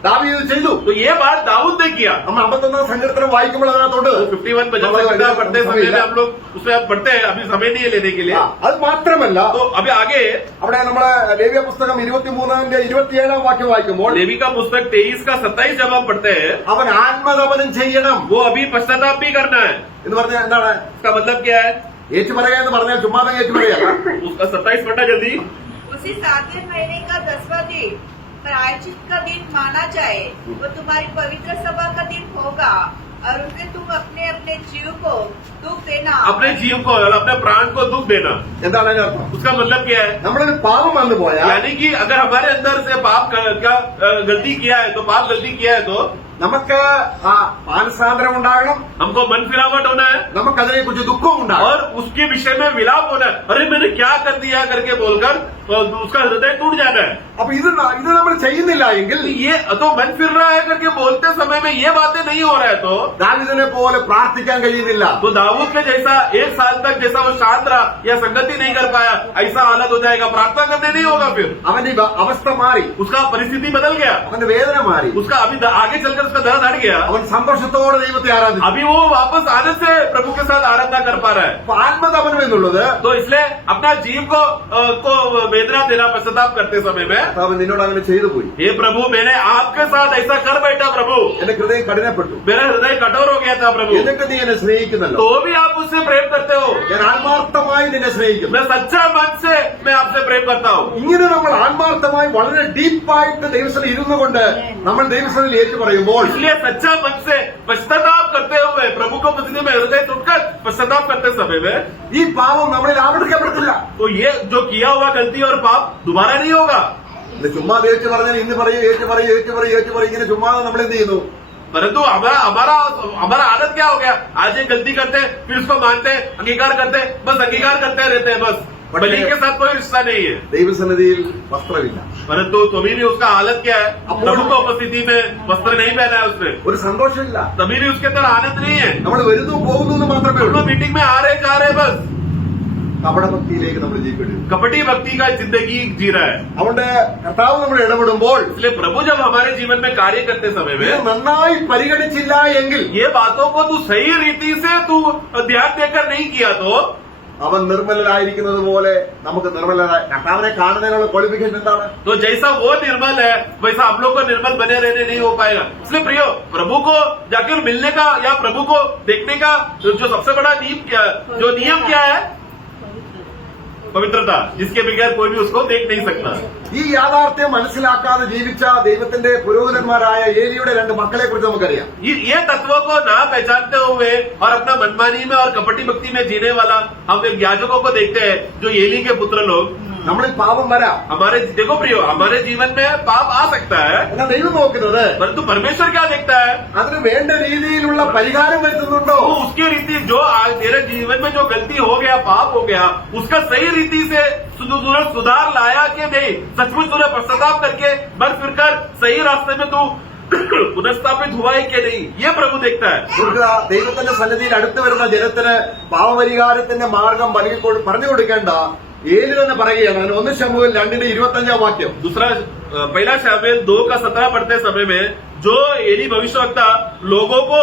ദാവീദ് ഇത് ചെയ്തു. तो ये बात दाऊद ने किया. നമ്മൾ 51 സങ്കീർത്തനം വായിക്കുമ്പോൾ അതിനകത്തോട്ട് 51 भजन संहिता पढ़ते समय में हम लोग उसमें अब पढ़ते हैं, अभी समय नहीं है लेने के लिए. അത് മാത്രമല്ല, तो अभी आगे അവിടെ നമ്മളെ ലേവ്യ പുസ്തകം 23-27 വാക്യം വായിക്കുമ്പോൾ लेवी का पुस्तक 23 का 27 जब हम पढ़ते हैं, അവൻ ആത്മതപനം ചെയ്യണം वो अभी पश्चाताप भी करना है. എന്ന് പറഞ്ഞാൽ എന്താണ്? उसका मतलब क्या है? ഏറ്റുപറയുക എന്ന് പറഞ്ഞാൽ ചുമ്മാതെ ഏറ്റുപറയല്ല. उसका 27 पढ़ना जल्दी. उसी 7वें महीने का 10वां दिन प्रायश्चित का दिन माना जाए, वो तुम्हारी पवित्र सभा का दिन होगा और उसमें तुम अपने अपने जीव को दुख देना. अपने जीव को और अपने प्राण को दुख देना. എന്താണ് അതിന്റെ അർത്ഥം? उसका मतलब क्या है? നമ്മളൊരു പാപം വന്നു പോയാൽ यानी कि अगर हमारे अंदर से पाप का गलती किया है, तो पाप गलती किया है तो നമുക്ക് ആ മാനസാന്തരം ഉണ്ടാകണം, हमको मन फिरावट होना है നമുക്കതിനെ കുറിച്ച് ദുഃഖവും ഉണ്ടാകണം. और उसके विषय में विलाप होना है. अरे मैंने क्या कर दिया करके बोलकर उसका हृदय टूट जाना है. അപ്പൊ ഇത് നമ്മൾ ചെയ്യുന്നില്ല എങ്കിൽ ये तो मन फिर रहा है करके बोलते समय में ये बातें नहीं हो रहा है तो ദാവീദിനെ പോലെ പ്രാർത്ഥിക്കാൻ കഴിയുന്നില്ല. तो दाऊद के जैसा 1 साल तक जैसा वो शांत रहा या संगति नहीं कर पाया, ऐसा हालत हो जाएगा. प्रार्थना करने नहीं होगा, फिर അവന്റെ അവസ്ഥ മാറി, उसका परिस्थिति बदल गया, അവന്റെ വേദന മാറി, उसका अभी आगे चलकर उसका दर्द हट गया. അവൻ സന്തോഷത്തോടെ ദൈവത്തെ ആരാധിച്ചു. अभी वो वापस आनंद से प्रभु के साथ आराधना कर पा रहा है. അപ്പൊ ആത്മതപനം എന്നുള്ളത് तो इसलिए अपना जीव को वेदना देना पश्चाताप करते समय में, അവൻ നിന്നോട് അങ്ങനെ ചെയ്തു പോയി, हे प्रभु मैंने आपके साथ ऐसा कर बैठा प्रभु, എന്റെ ഹൃദയം കഠിനപ്പെട്ടു, मेरा हृदय कठोर हो गया था प्रभु, എന്നിട്ട് നീ എന്നെ സ്നേഹിക്കുന്നല്ലോ, तो भी आप उससे प्रेम करते हो. ഞാൻ ആത്മാർത്ഥമായി നിന്നെ സ്നേഹിക്കുന്നു. मैं सच्चा मन से मैं आपसे प्रेम करता हूँ. ഇങ്ങനെ നമ്മൾ ആത്മാർത്ഥമായി വളരെ ഡീപ്പായിട്ട് ദൈവസ്ഥനിൽ ഇരുന്നു കൊണ്ട് നമ്മൾ ദൈവസ്ഥനിൽ ഏറ്റു പറയുമ്പോൾ इसलिए सच्चा मन से पश्चाताप करते हुए प्रभु को मसीह में हृदय टूटकर पश्चाताप करते समय में ഈ പാപം നമ്മളിൽ ആവർത്തിക്കപ്പെടത്തില്ല. तो ये जो किया हुआ गलती और पाप दोबारा नहीं होगा. ഇത് ചുമ്മാ ഏറ്റു പറഞ്ഞാൽ ഇന്ന് പറയും ഏറ്റു പറയും ഏറ്റു പറയും ഏറ്റു പറയും ഇങ്ങനെ ചുമ്മാതെ നമ്മൾ എന്ത് ചെയ്യുന്നു? परंतु हमारा आदत क्या हो गया? आज ये गलती करते फिर उसको मानते, अंगीकार करते, बस अंगीकार करते रहते हैं, बस बलि के साथ कोई रिश्ता नहीं है. ദൈവസന്നിധിയിൽ വസ്ത്രമില്ല, परंतु तभी भी उसका हालत क्या है? प्रभु को उपस्थिति में वस्त्र नहीं पहना है उसने, ഒരു സന്തോഷമില്ല. तभी भी उसके अंदर आनंद नहीं है. നമ്മൾ വരുന്നു പോകുന്നു എന്ന് മാത്രമേ हम ഉള്ളൂ. लोग मीटिंग में आ रहे जा रहे बस കപടഭക്തിയിലേക്ക് നമ്മൾ ജീവിക്കേണ്ടി വരും. कपटी भक्ति का जिंदगी जी रहा है. അതുകൊണ്ട് കർത്താവ് നമ്മൾ ഇടപെടുമ്പോൾ इसलिए प्रभु जब हमारे जीवन में कार्य करते समय ഇത് में നന്നായി പരിഗണിച്ചില്ല എങ്കിൽ ये बातों को तू सही रीति से तू ध्यान देकर नहीं किया तो അവൻ നിർമ്മലനായിരിക്കുന്നത് പോലെ നമുക്ക് നിർമ്മലനായി കർത്താവിനെ കാണുന്നതിനുള്ള ക്വാളിഫിക്കേഷൻ എന്താണ്? तो जैसा वो निर्मल है वैसा हम लोग को निर्मल बने रहने नहीं हो पाएगा. इसलिए प्रियो, प्रभु को जाकर मिलने का या प्रभु को देखने का जो सबसे बड़ा नियम क्या है? पवित्रता, जिसके बगैर कोई भी उसको देख नहीं सकता. ഈ യാഥാർത്ഥ്യം മനസ്സിലാക്കാതെ ജീവിച്ച ദൈവത്തിന്റെ പുരോഹിതന്മാരായ ഏലിയുടെ 2 മക്കളെ കുറിച്ച് നമുക്കറിയാം. ये तत्वों को ना पहचानते हुए और अपना मनमानी में और कपटी भक्ति में जीने वाला हम एक याजकों को देखते हैं, जो एली के पुत्र लोग. നമ്മളിൽ പാപം വരാം, हमारे देखो प्रियो, हमारे जीवन में पाप आ सकता है, എന്നാൽ ദൈവം നോക്കുന്നത് परंतु परमेश्वर क्या देखता है? അതിന് വേണ്ട രീതിയിലുള്ള പരിഹാരം വരുത്തുന്നുണ്ടോ? वो उसकी रीति जो आज तेरे जीवन में जो गलती हो गया, पाप हो गया, उसका सही रीति से सुधार लाया कि नहीं? सचमुच तूने पश्चाताप करके बर फिरकर सही रास्ते में तू पुनर्स्थापित हुआ है कि नहीं? ये प्रभु देखता है. നമുക്ക് ദൈവത്തിന്റെ സന്നിധിയിൽ അടുത്ത് വരുന്ന ജനത്തിന് പാപപരിഹാരത്തിന്റെ മാർഗം പറഞ്ഞു കൊടുക്കേണ്ട ഏലി തന്നെ പറയുകയാണ്. 1 ശമൂവേൽ 2:25 വാക്യം. दूसरा पहला शमूएल 2:17 पढ़ते समय में जो एली भविष्यवक्ता लोगों को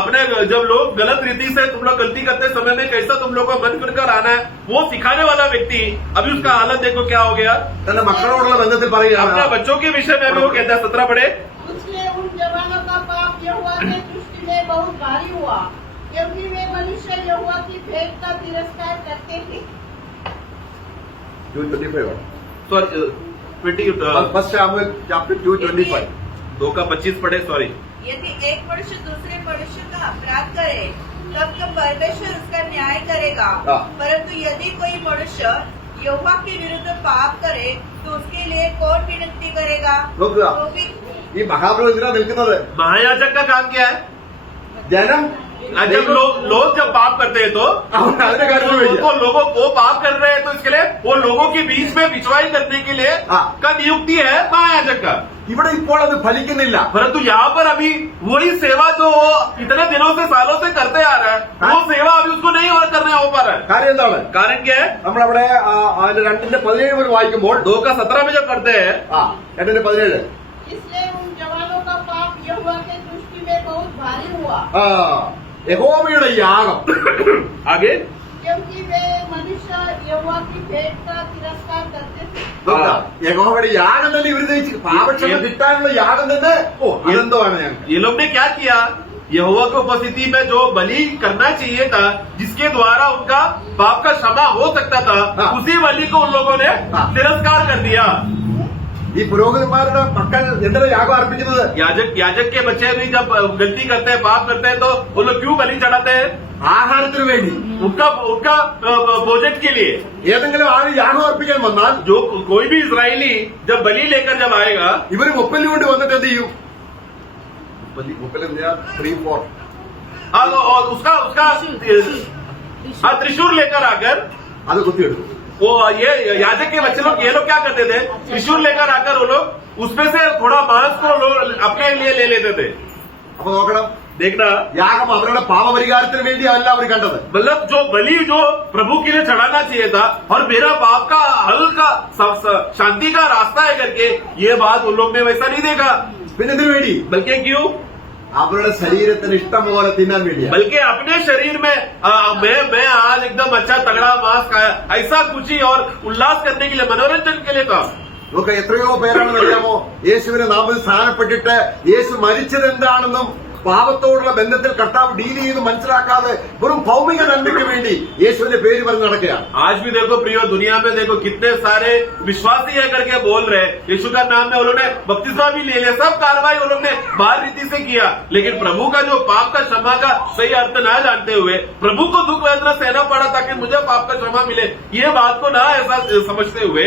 अपने जब लोग गलत रीति से तुम लोग गलती करते समय में कैसा तुम लोग को मन फिरकर आना है, वो सिखाने वाला व्यक्ति अभी उसका हालत देखो क्या हो गया. തന്റെ മക്കളോടുള്ള ബന്ധത്തിൽ अपने പറയുകയാണ്, बच्चों के विषय में भी वो कहता है. 17 पढ़े. इसलिए उन जवानों का पाप यहोवा की दृष्टि में बहुत भारी हुआ, क्योंकि वे मनुष्य यहोवा की भेंट का तिरस्कार करते थे. 2:25 सॉरी 20 ഫസ്റ്റ് ശമൂവേൽ ചാപ്റ്റർ 2:25. 2:25 पढ़े. सॉरी. यदि एक मनुष्य दूसरे मनुष्य का अपराध करे तब तो परमेश्वर उसका न्याय करेगा. हाँ। परंतु यदि कोई मनुष्य यहोवा के विरुद्ध पाप करे तो उसके लिए कौन विनती करेगा? നോക്കുക, तो भी ഈ മഹാപുരോഹിതനാ നിൽക്കുന്നത്. महायाजक का काम क्या है? ജനം जब लोग जब पाप करते हैं तो അതിന്റെ കാര്യം तो लोगों को पाप कर रहे हैं, तो इसके लिए वो लोगों के बीच में बिचवाई करने के लिए हाँ। का नियुक्ति है महायाजक का. ഇവിടെ ഇപ്പോൾ അത് ഫലിക്കുന്നില്ല. परंतु यहाँ पर अभी वही सेवा जो वो इतने दिनों से सालों से करते आ रहा है, वो सेवा अभी उसको नहीं और करने हो पा रहा है. കാര്യം എന്താണ്? कारण क्या है? നമ്മളവിടെ 2:17 മുതൽ വായിക്കുമ്പോൾ 2:17 में जब पढ़ते हैं, 2:17 इसलिए उन जवानों का पाप यहोवा के दृष्टि में बहुत भारी हुआ, യഹോവയുടെ യാഗം. आगे क्योंकि वे मनुष्य यहोवा की भेंट का तिरस्कार करते थे. യഹോവയുടെ യാഗം തന്നെ ഇവർ പാപക്ഷമ കിട്ടാനുള്ള യാഗം തന്നെ അതെന്തോ ആണ് ഞങ്ങൾക്ക്. ये लोग ने क्या किया? यहोवा की उपस्थिति में जो बलि करना चाहिए था, जिसके द्वारा उनका पाप का क्षमा हो सकता था, उसी बलि को उन लोगों ने तिरस्कार कर दिया. ഈ പുരോഹിതന്മാരുടെ മക്കൾ എന്തിനാ യാഗം അർപ്പിക്കുന്നത്? याजक के बच्चे भी जब गलती करते हैं, पाप करते हैं, तो वो लोग क्यों बलि चढ़ाते हैं? ആഹാരത്തിന് വേണ്ടി, उनका भोजन के लिए. ഏതെങ്കിലും ആള് യാഗം അർപ്പിക്കാൻ വന്നാൽ जो कोई भी इजरायली जब बलि लेकर जब आएगा, ഇവര് മുപ്പല്ലി കൊണ്ട് വന്നിട്ട് എന്ത് ചെയ്യും? മുപ്പല്ലി 3-4 और उसका त्रिशूल लेकर आकर അത് കുത്തിയെടുക്കും. वो ये याजक के बच्चे लोग, ये लोग क्या करते थे? त्रिशूल लेकर आकर वो लोग उसमें से थोड़ा मांस को लोग अपने लिए ले लेते थे. അപ്പൊ നോക്കണം, देखना, യാഗം അവരുടെ പാപപരിഹാരത്തിന് വേണ്ടിയല്ല അവർ കണ്ടത്. मतलब जो बलि जो प्रभु के लिए चढ़ाना चाहिए था और मेरा पाप का हल का शांति का रास्ता है करके, ये बात उन लोग ने वैसा नहीं देखा. പിന്നെ ഇതിനു വേണ്ടി बल्कि क्यों? അവരുടെ ശരീരത്തിന് ഇഷ്ടം പോലെ തിന്നാൻ വേണ്ടിയാണ്. बल्कि अपने शरीर में मैं आज एकदम अच्छा तगड़ा मांस खाया, ऐसा खुशी और उल्लास करने के लिए, मनोरंजन के लिए था. നമുക്ക് എത്രയോ പേരാണെന്ന് അറിയാമോ യേശുവിന്റെ നാമത്തിൽ സ്ഥാനപ്പെട്ടിട്ട് യേശു മരിച്ചത് എന്താണെന്നും പാപത്തോടുള്ള ബന്ധത്തിൽ കർത്താവ് ഡീൽ ചെയ്ത് മനസ്സിലാക്കാതെ വെറും ഭൗമിക നന്മയ്ക്ക് വേണ്ടി യേശുവിന്റെ പേര് പറഞ്ഞ് നടക്കുകയാണ്. आज भी देखो प्रियो, दुनिया में देखो कितने सारे विश्वासी है करके बोल रहे, यीशु का नाम में उन्होंने बपतिस्मा भी ले लिया, सब कार्रवाई उन्होंने बाल रीति से किया, लेकिन प्रभु का जो पाप का क्षमा का सही अर्थ ना जानते हुए प्रभु को दुख वेदना सहना पड़ा ताकि मुझे पाप का क्षमा मिले, ये बात को ना ऐसा समझते हुए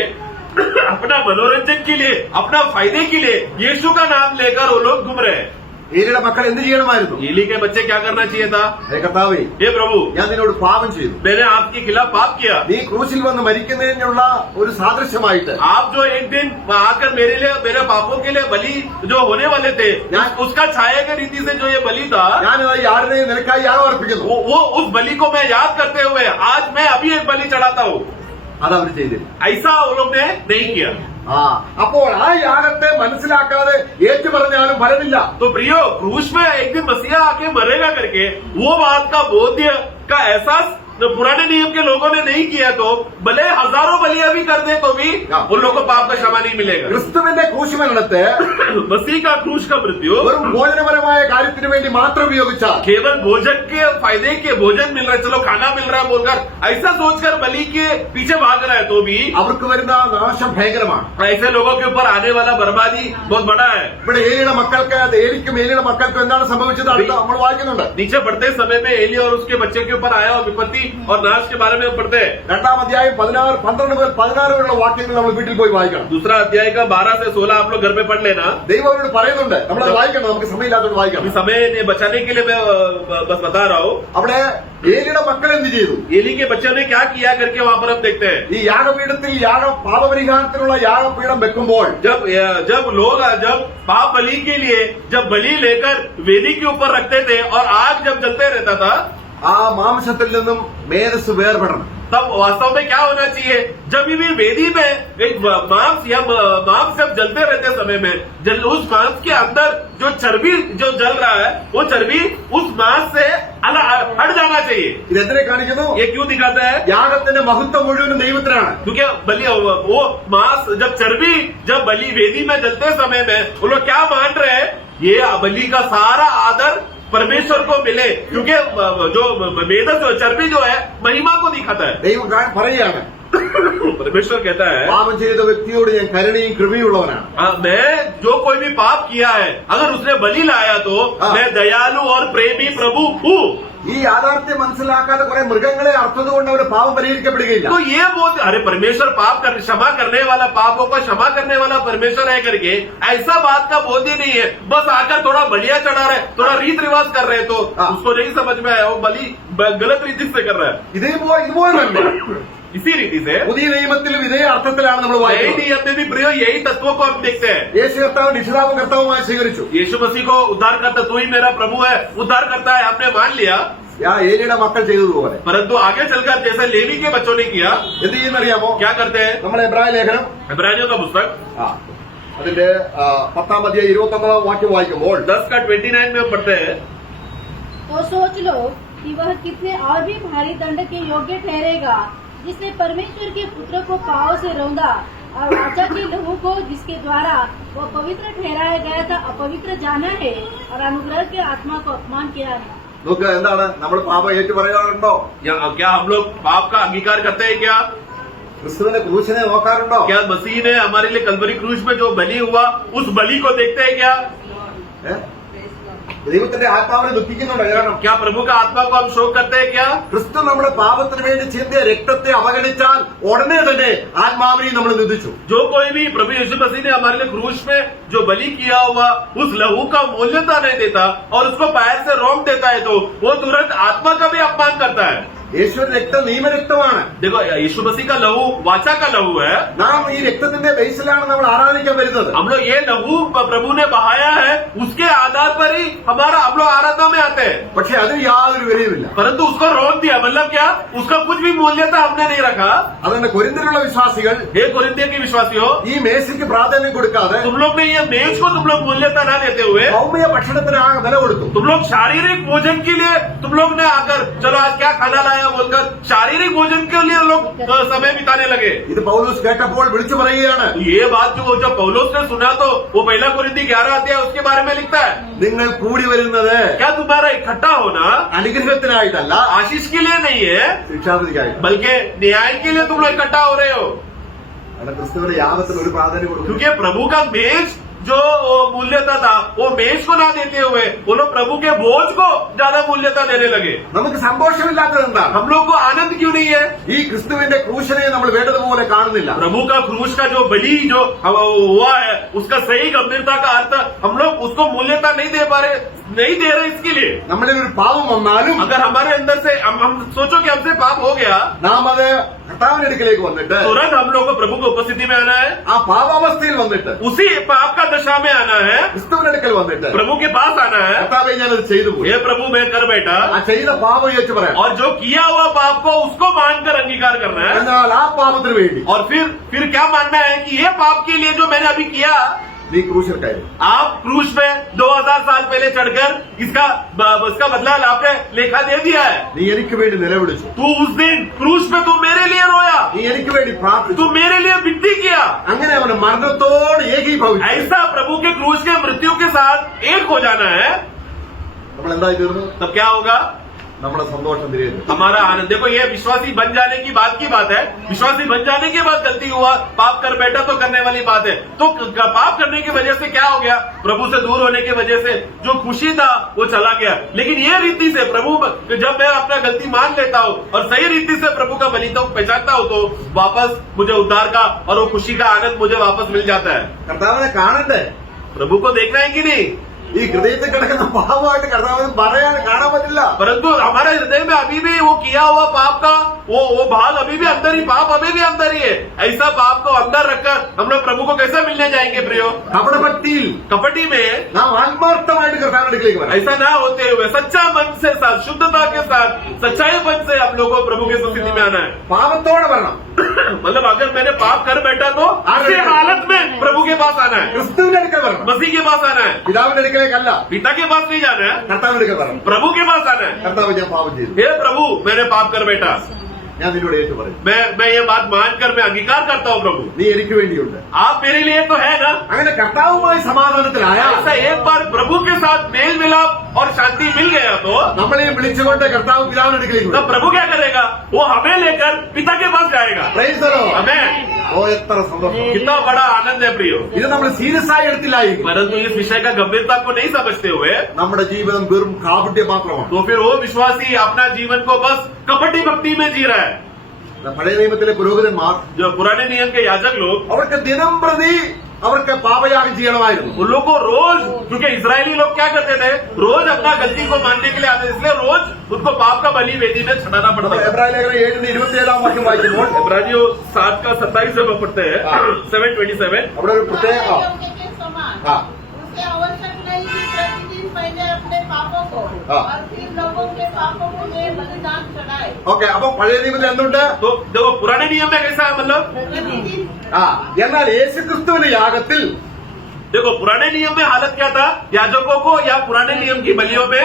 अपना मनोरंजन के लिए, अपना फायदे के लिए यीशु का नाम लेकर वो लोग घूम रहे हैं. ഏലിയുടെ മക്കൾ എന്ത് ചെയ്യണമായിരുന്നു? एली के बच्चे क्या करना चाहिए था? ഹേ കർത്താവേ, हे प्रभु, ഞാൻ നിന്നോട് പാപം ചെയ്തു. मैंने आपके खिलाफ पाप किया. നീ ക്രൂശിൽ വന്ന് മരിക്കുന്നതിനുള്ള ഒരു സാദൃശ്യമായിട്ട് आप जो एक दिन आकर मेरे लिए, मेरे पापों के लिए बलि जो होने वाले थे, उसका छाया के रीति से जो ये बलि था, ഞാൻ ആരുടെയും നിനക്കായി യാഗം അർപ്പിക്കുന്നു. वो उस बलि को मैं याद करते हुए आज मैं अभी एक बलि चढ़ाता हूँ. അതവർ ചെയ്തില്ല. ऐसा वो लोग ने नहीं किया. അപ്പോൾ ആ യാഗത്തെ മനസ്സിലാക്കാതെ ഏറ്റു പറഞ്ഞാലും ഫലമില്ല. तो प्रियो, क्रूस में एक दिन मसीहा आके मरेगा करके वो बात का बोध्य का एहसास जो पुराने नियम के लोगों ने नहीं किया, तो भले हजारों बलियां भी कर दे तो भी उन लोगों को पाप का क्षमा नहीं मिलेगा. ക്രിസ്തുവിന്റെ ക്രൂശുമരണത്തെ मसीह का क्रूस का मृत्यु വെറും ഭോജനപരമായ കാര്യത്തിന് വേണ്ടി മാത്രം ഉപയോഗിച്ചാൽ, केवल भोजन के फायदे के, भोजन मिल रहा है, चलो खाना मिल रहा है बोलकर ऐसा सोचकर बलि के पीछे भाग रहा है, तो भी അവർക്ക് വരുന്ന നാശം ഭയങ്കരമാണ്. ऐसे लोगों के ऊपर आने वाला बर्बादी बहुत बड़ा है. ഇവിടെ ഏലിയുടെ മക്കൾക്ക്, ഏലിക്കും ഏലിയുടെ മക്കൾക്കും എന്താണ് സംഭവിച്ചത് അടുത്ത നമ്മൾ വായിക്കുന്നുണ്ട്. नीचे बढ़ते समय में एली और उसके बच्चे के ऊपर आया और विपत्ति और नाश के बारे में पढ़ते हैं. 2-ാം അധ്യായം 12 മുതൽ 16 വരെയുള്ള വാക്യങ്ങൾ നമ്മൾ വീട്ടിൽ പോയി വായിക്കണം. दूसरा अध्याय का 12 से 16 आप लोग घर पे पढ़ लेना. ദൈവം അവരോട് പറയുന്നുണ്ട്, നമ്മളത് വായിക്കണം, നമുക്ക് സമയമില്ലാത്തത് अभी വായിക്കണം. समय ने बचाने के लिए मैं बस बता रहा हूँ. അവിടെ ഏലിയുടെ മക്കൾ എന്ത് ചെയ്തു? एली के बच्चों ने क्या किया करके वहाँ पर हम देखते हैं. ഈ യാഗപീഠത്തിൽ പാപപരിഹാരത്തിനുള്ള യാഗപീഠം വെക്കുമ്പോൾ जब लोग जब पाप बलि के लिए जब बलि लेकर वेदी के ऊपर रखते थे और आग जब जलते रहता था, ആ മാംസത്തിൽ നിന്നും മേധസ് വേർപെടണം. तब वास्तव में क्या होना चाहिए? जब भी वेदी में एक मांस या मांस जब जलते रहते समय में उस मांस के अंदर जो चर्बी जो जल रहा है, वो चर्बी उस मांस से अलग हट जाना चाहिए. ഇതെന്തിനെ കാണിക്കുന്നു? ये क्यों दिखाता है? യാഗത്തിന്റെ മഹത്വം മുഴുവനും ദൈവത്തിനാണ്. क्योंकि बलि वो मांस जब चर्बी जब बलि वेदी में जलते समय में वो लोग क्या मान रहे हैं? ये बलि का सारा आदर परमेश्वर को मिले, क्योंकि जो मेदस चर्बी जो है महिमा को दिखाता है. ദൈവം പറയുകയാണ്, परमेश्वर कहता है, പാപം ചെയ്ത വ്യക്തിയോട് ഞാൻ കരുണയും കൃപയുള്ളവനാണ്. मैं जो कोई भी पाप किया है अगर उसने बलि लाया तो मैं दयालु और प्रेमी प्रभु हूँ. ഈ യാഥാർത്ഥ്യം മനസ്സിലാക്കാതെ കുറെ മൃഗങ്ങളെ അർത്ഥം കൊണ്ട് അവര് പാപം പരിഹരിക്കപ്പെടുകയില്ല. तो ये बोल, अरे परमेश्वर पाप कर क्षमा करने वाला, पापों का क्षमा करने वाला परमेश्वर है करके ऐसा बात का बोध ही नहीं है. बस आकर थोड़ा बलिया चढ़ा रहे, थोड़ा रीत रिवाज कर रहे, तो उसको नहीं समझ में आया वो बलि गलत रीति से कर रहा है. ഇതുപോലെ തന്നെ इसी रीति से പുതിയ നിയമത്തിലും ഇതേ അർത്ഥത്തിലാണ് നമ്മൾ नए വായിക്കുന്നത്. नियम में भी प्रियो यही तत्वों को हम देखते हैं। യേശു കർത്താവ് രക്ഷിതാവും കർത്താവുമായി സ്വീകരിച്ചു. यीशु मसीह को उद्धार करता, तू ही मेरा प्रभु है, उद्धार करता है, आपने मान लिया। ആ ഏലിയുടെ മക്കൾ ചെയ്തതുപോലെ परंतु आगे चलकर जैसे लेवी के बच्चों ने किया, എന്ത് ചെയ്യുന്നറിയാമോ? क्या करते हैं? നമ്മുടെ എബ്രായ ലേഖനം इब्रानियों का पुस्तक അതിന്റെ 10-ാം അധ്യായം 29-ാം വാക്യം വായിക്കുമ്പോൾ 10 का 29 में हम पढ़ते हैं, तो सोच लो कि वह कितने और भी भारी दंड के योग्य ठहरेगा, जिसने परमेश्वर के पुत्र को पाँव से रौंदा और वाचा के लहू को जिसके द्वारा वह पवित्र ठहराया गया था अपवित्र जाना है और अनुग्रह के आत्मा को अपमान किया है। നോക്ക്, എന്താണ് നമ്മൾ പാപം ഏറ്റു പറയാറുണ്ടോ? क्या हम लोग पाप का अंगीकार करते हैं? क्या ക്രിസ്തുവിന്റെ ക്രൂശിനെ നോക്കാറുണ്ടോ? क्या मसीह ने हमारे लिए कलवरी क्रूज में जो बलि हुआ, उस बलि को देखते हैं? क्या ദൈവത്തിന്റെ ആത്മാവിനെ ദുഃഖിക്കുന്നുണ്ടോ? കാരണം क्या प्रभु का आत्मा को हम शोक करते हैं? क्या ക്രിസ്തു നമ്മുടെ പാപത്തിന് വേണ്ടി ചിന്തിയ രക്തത്തെ അവഗണിച്ചാൽ ഉടനെ തന്നെ ആത്മാവിനെയും നമ്മൾ നിന്ദിച്ചു. जो कोई भी प्रभु यीशु मसीह ने हमारे लिए क्रूज में जो बलि किया हुआ उस लहू का मूल्यता नहीं देता और उसको पैर से रोक देता है, तो वो तुरंत आत्मा का भी अपमान करता है। യേശുവിന്റെ രക്തം നിയമരക്തമാണ്. देखो, यीशु मसीह का लहू वाचा का लहू है। നാം ഈ രക്തത്തിന്റെ ബേസിലാണ് നമ്മൾ ആരാധിക്കാൻ വരുന്നത്. हम लोग ये लहू प्रभु ने बहाया है, उसके आधार पर ही हमारा हम लोग आराधना में आते हैं। പക്ഷെ അതിന് യാതൊരു വിലയുമില്ല. परंतु उसको रोक दिया, मतलब क्या, उसका कुछ भी मूल्यता हमने नहीं रखा। അതുകൊണ്ട് കൊരിന്ത്യയിലുള്ള വിശ്വാസികൾ हे कोरिन्थियों के विश्वासियों, ഈ മേശയ്ക്ക് പ്രാധാന്യം കൊടുക്കാതെ तुम लोग ने ये मेज को तुम लोग मूल्यता न देते हुए ഭൗമിക ഭക്ഷണത്തിന് വില കൊടുത്തു. तुम लोग शारीरिक भोजन के लिए तुम लोग ने आकर चलो आज क्या खाना लाया बोलकर शारीरिक भोजन के लिए लोग समय बिताने लगे। ഇത് പൗലോസ് കേട്ടപ്പോൾ വിളിച്ചു പറയുകയാണ്, तो ये बात जो जब पौलुस ने सुना तो वो पहला कोरिन्थी 11 अध्याय उसके बारे में लिखता है, നിങ്ങൾ കൂടി വരുന്നത് क्या तुम्हारा इकट्ठा होना അനുഗ്രഹത്തിനായിട്ടല്ല, आशीष के लिए नहीं है, ശിക്ഷാവിധിക്കായിട്ട്. बल्कि न्याय के लिए तुम लोग इकट्ठा हो रहे हो। കാരണം ക്രിസ്തുവിന്റെ യാഗത്തിന് ഒരു പ്രാധാന്യം കൊടുക്കും. क्योंकि प्रभु का मेज जो मूल्यता था वो मेज को ना देते हुए वो लोग प्रभु के भोज को ज्यादा मूल्यता देने लगे। നമുക്ക് സന്തോഷമില്ലാത്തത് എന്താണ്? हम लोग को आनंद क्यों नहीं है? ഈ ക്രിസ്തുവിന്റെ ക്രൂശനെ നമ്മൾ വേണ്ടതുപോലെ കാണുന്നില്ല. प्रभु का क्रूज का जो बलि जो हुआ है उसका सही गंभीरता का अर्थ हम लोग उसको मूल्यता नहीं दे पा रहे, नहीं दे रहे। इसके लिए നമ്മളിൽ ഒരു പാപം വന്നാലും अगर हमारे अंदर से हम सोचो कि हमसे पाप हो गया, നാം അത് കർത്താവിന്റെ അടുക്കലേക്ക് വന്നിട്ട് तुरंत हम लोग को प्रभु की उपस्थिति में आना है, ആ പാപാവസ്ഥയിൽ വന്നിട്ട് उसी पाप का दशा में आना है, ക്രിസ്തുവിന്റെ അടുക്കൽ വന്നിട്ട് प्रभु के पास आना है। കർത്താവെ ഞാനത് ചെയ്തു പോയി, ये प्रभु मैं कर बैठा, ആ ചെയ്ത പാപം ചോദിച്ചു പറയാം. और जो किया हुआ पाप को उसको मानकर अंगीकार करना है। എന്നാൽ ആ പാപത്തിന് വേണ്ടി और फिर क्या मानना है कि ये पाप के लिए जो मैंने अभी किया, നീ ക്രൂശിൽ കയറി. आप क्रूज में 2000 साल पहले चढ़कर इसका बदला आपने लेखा दे दिया है। നീ എനിക്ക് വേണ്ടി നിലവിളിച്ചു, तू उस दिन क्रूज में तू मेरे लिए रोया, നീ എനിക്ക് വേണ്ടി പ്രാർത്ഥിച്ചു. तू मेरे लिए विनती किया। അങ്ങനെ അവന് മരണത്തോട് ഏകീഭവിച്ചു. ऐसा प्रभु के क्रूज के मृत्यु के साथ एक हो जाना है, നമ്മൾ എന്തായി തീർന്നു? तब क्या होगा? നമ്മുടെ സന്തോഷം തിരികെ. हमारा आनंद। देखो, ये विश्वासी बन जाने की बात है। विश्वासी बन जाने के बाद गलती हुआ, पाप कर बैठा तो करने वाली बात है। तो पाप करने की वजह से क्या हो गया? प्रभु से दूर होने की वजह से जो खुशी था वो चला गया। लेकिन ये रीति से प्रभु जब मैं अपना गलती मान लेता हूँ और सही रीति से प्रभु का बलिदान पहचानता हूँ तो वापस मुझे उद्धार का और वो खुशी का आनंद मुझे वापस मिल जाता है। കർത്താവിനെ കാണണ്ടേ? प्रभु को देखना है कि नहीं? ഈ ഹൃദയത്തിൽ കിടക്കുന്ന പാപമായിട്ട് കർത്താവിനെ പറയാൻ കാണാൻ പറ്റില്ല. परंतु हमारे हृदय में अभी भी वो किया हुआ पाप का वो भाग अभी भी अंदर ही, पाप अभी भी अंदर ही है। ऐसा पाप को अंदर रखकर हम लोग प्रभु को कैसे मिलने जाएंगे प्रियो? കപടഭക്തിയിൽ कपटी में നാം ആത്മാർത്ഥമായിട്ട് കർത്താവിന്റെ അടുക്കലേക്ക് വരാം. ऐसा ना होते हुए सच्चा मन से साथ, शुद्धता के साथ, सच्चाई मन से हम लोग को प्रभु की स्थिति में आना है। പാപത്തോടെ വരണം. मतलब अगर मैंने पाप कर बैठा तो ऐसी हालत में प्रभु के पास आना है, ക്രിസ്തുവിന്റെ അടുക്കൽ വരണം. मसीह के पास आना है, പിതാവിന്റെ അടുക്കലേക്കല്ല, पिता के पास नहीं जाना है, കർത്താവിന്റെ അടുക്കൽ വരണം. प्रभु के पास आना है। കർത്താവ് ഞാൻ പാപം ചെയ്തു, हे प्रभु, मैंने पाप कर बैठा, ഞാൻ നിന്നോട് ഏറ്റു പറയും. मैं ये बात मानकर मैं अंगीकार करता हूँ प्रभु, നീ എനിക്ക് വേണ്ടിയുണ്ട്. आप मेरे लिए तो है ना। അങ്ങനെ കർത്താവുമായി സമാധാനത്തിലായാൽ ऐसा एक बार प्रभु के साथ मेल मिलाप और शांति मिल गया तो നമ്മളെ വിളിച്ചുകൊണ്ട് കർത്താവ് പിതാവിന്റെ അടുക്കലേക്ക് तब വരും. प्रभु क्या करेगा? वो हमें लेकर पिता के पास जाएगा। Praise the Lord. हमें ഓ എത്ര സന്തോഷം. कितना बड़ा आनंद है प्रियो। ഇത് നമ്മൾ സീരിയസ് ആയി എടുത്തില്ലായിരിക്കും. परंतु इस विषय का गंभीरता को नहीं समझते हुए നമ്മുടെ ജീവിതം വെറും കാപട്യം മാത്രമാണ്. तो फिर वो विश्वासी अपना जीवन को बस कपटी भक्ति में जी रहा है। പഴയ നിയമത്തിലെ പുരോഹിതന്മാർ जो पुराने नियम के याजक लोग അവർക്ക് ദിനം പ്രതി അവർക്ക് പാപയാഗം ചെയ്യണമായിരുന്നു. उन लोग को रोज, क्योंकि इजरायली लोग क्या करते थे, रोज अपना गलती को मानने के लिए आते, इसलिए रोज उनको पाप का बलि वेदी में चढ़ाना पड़ता था. എബ്രായ ലേഖനം 7:27 വാക്യം വായിക്കുമ്പോൾ इब्रानियों 7:27 जब पढ़ते हैं, 7:27, അവിടെ ഒരു പ്രത്യേക योग्य के समान हाँ। उसे आवश्यक नहीं कि प्रतिदिन पहले अपने पापों को हाँ। और फिर लोगों के पापों के लिए बलिदान चढ़ाए. ഓക്കെ. അപ്പൊ പഴയ നിയമത്തിൽ എന്തുണ്ട്? तो देखो पुराने नियम में कैसा है, मतलब प्रतिदिन എന്നാൽ യേശുക്രിസ്തുവിന്റെ യാഗത്തിൽ देखो पुराने नियम में हालत क्या था, याजकों को या पुराने नियम की बलियों में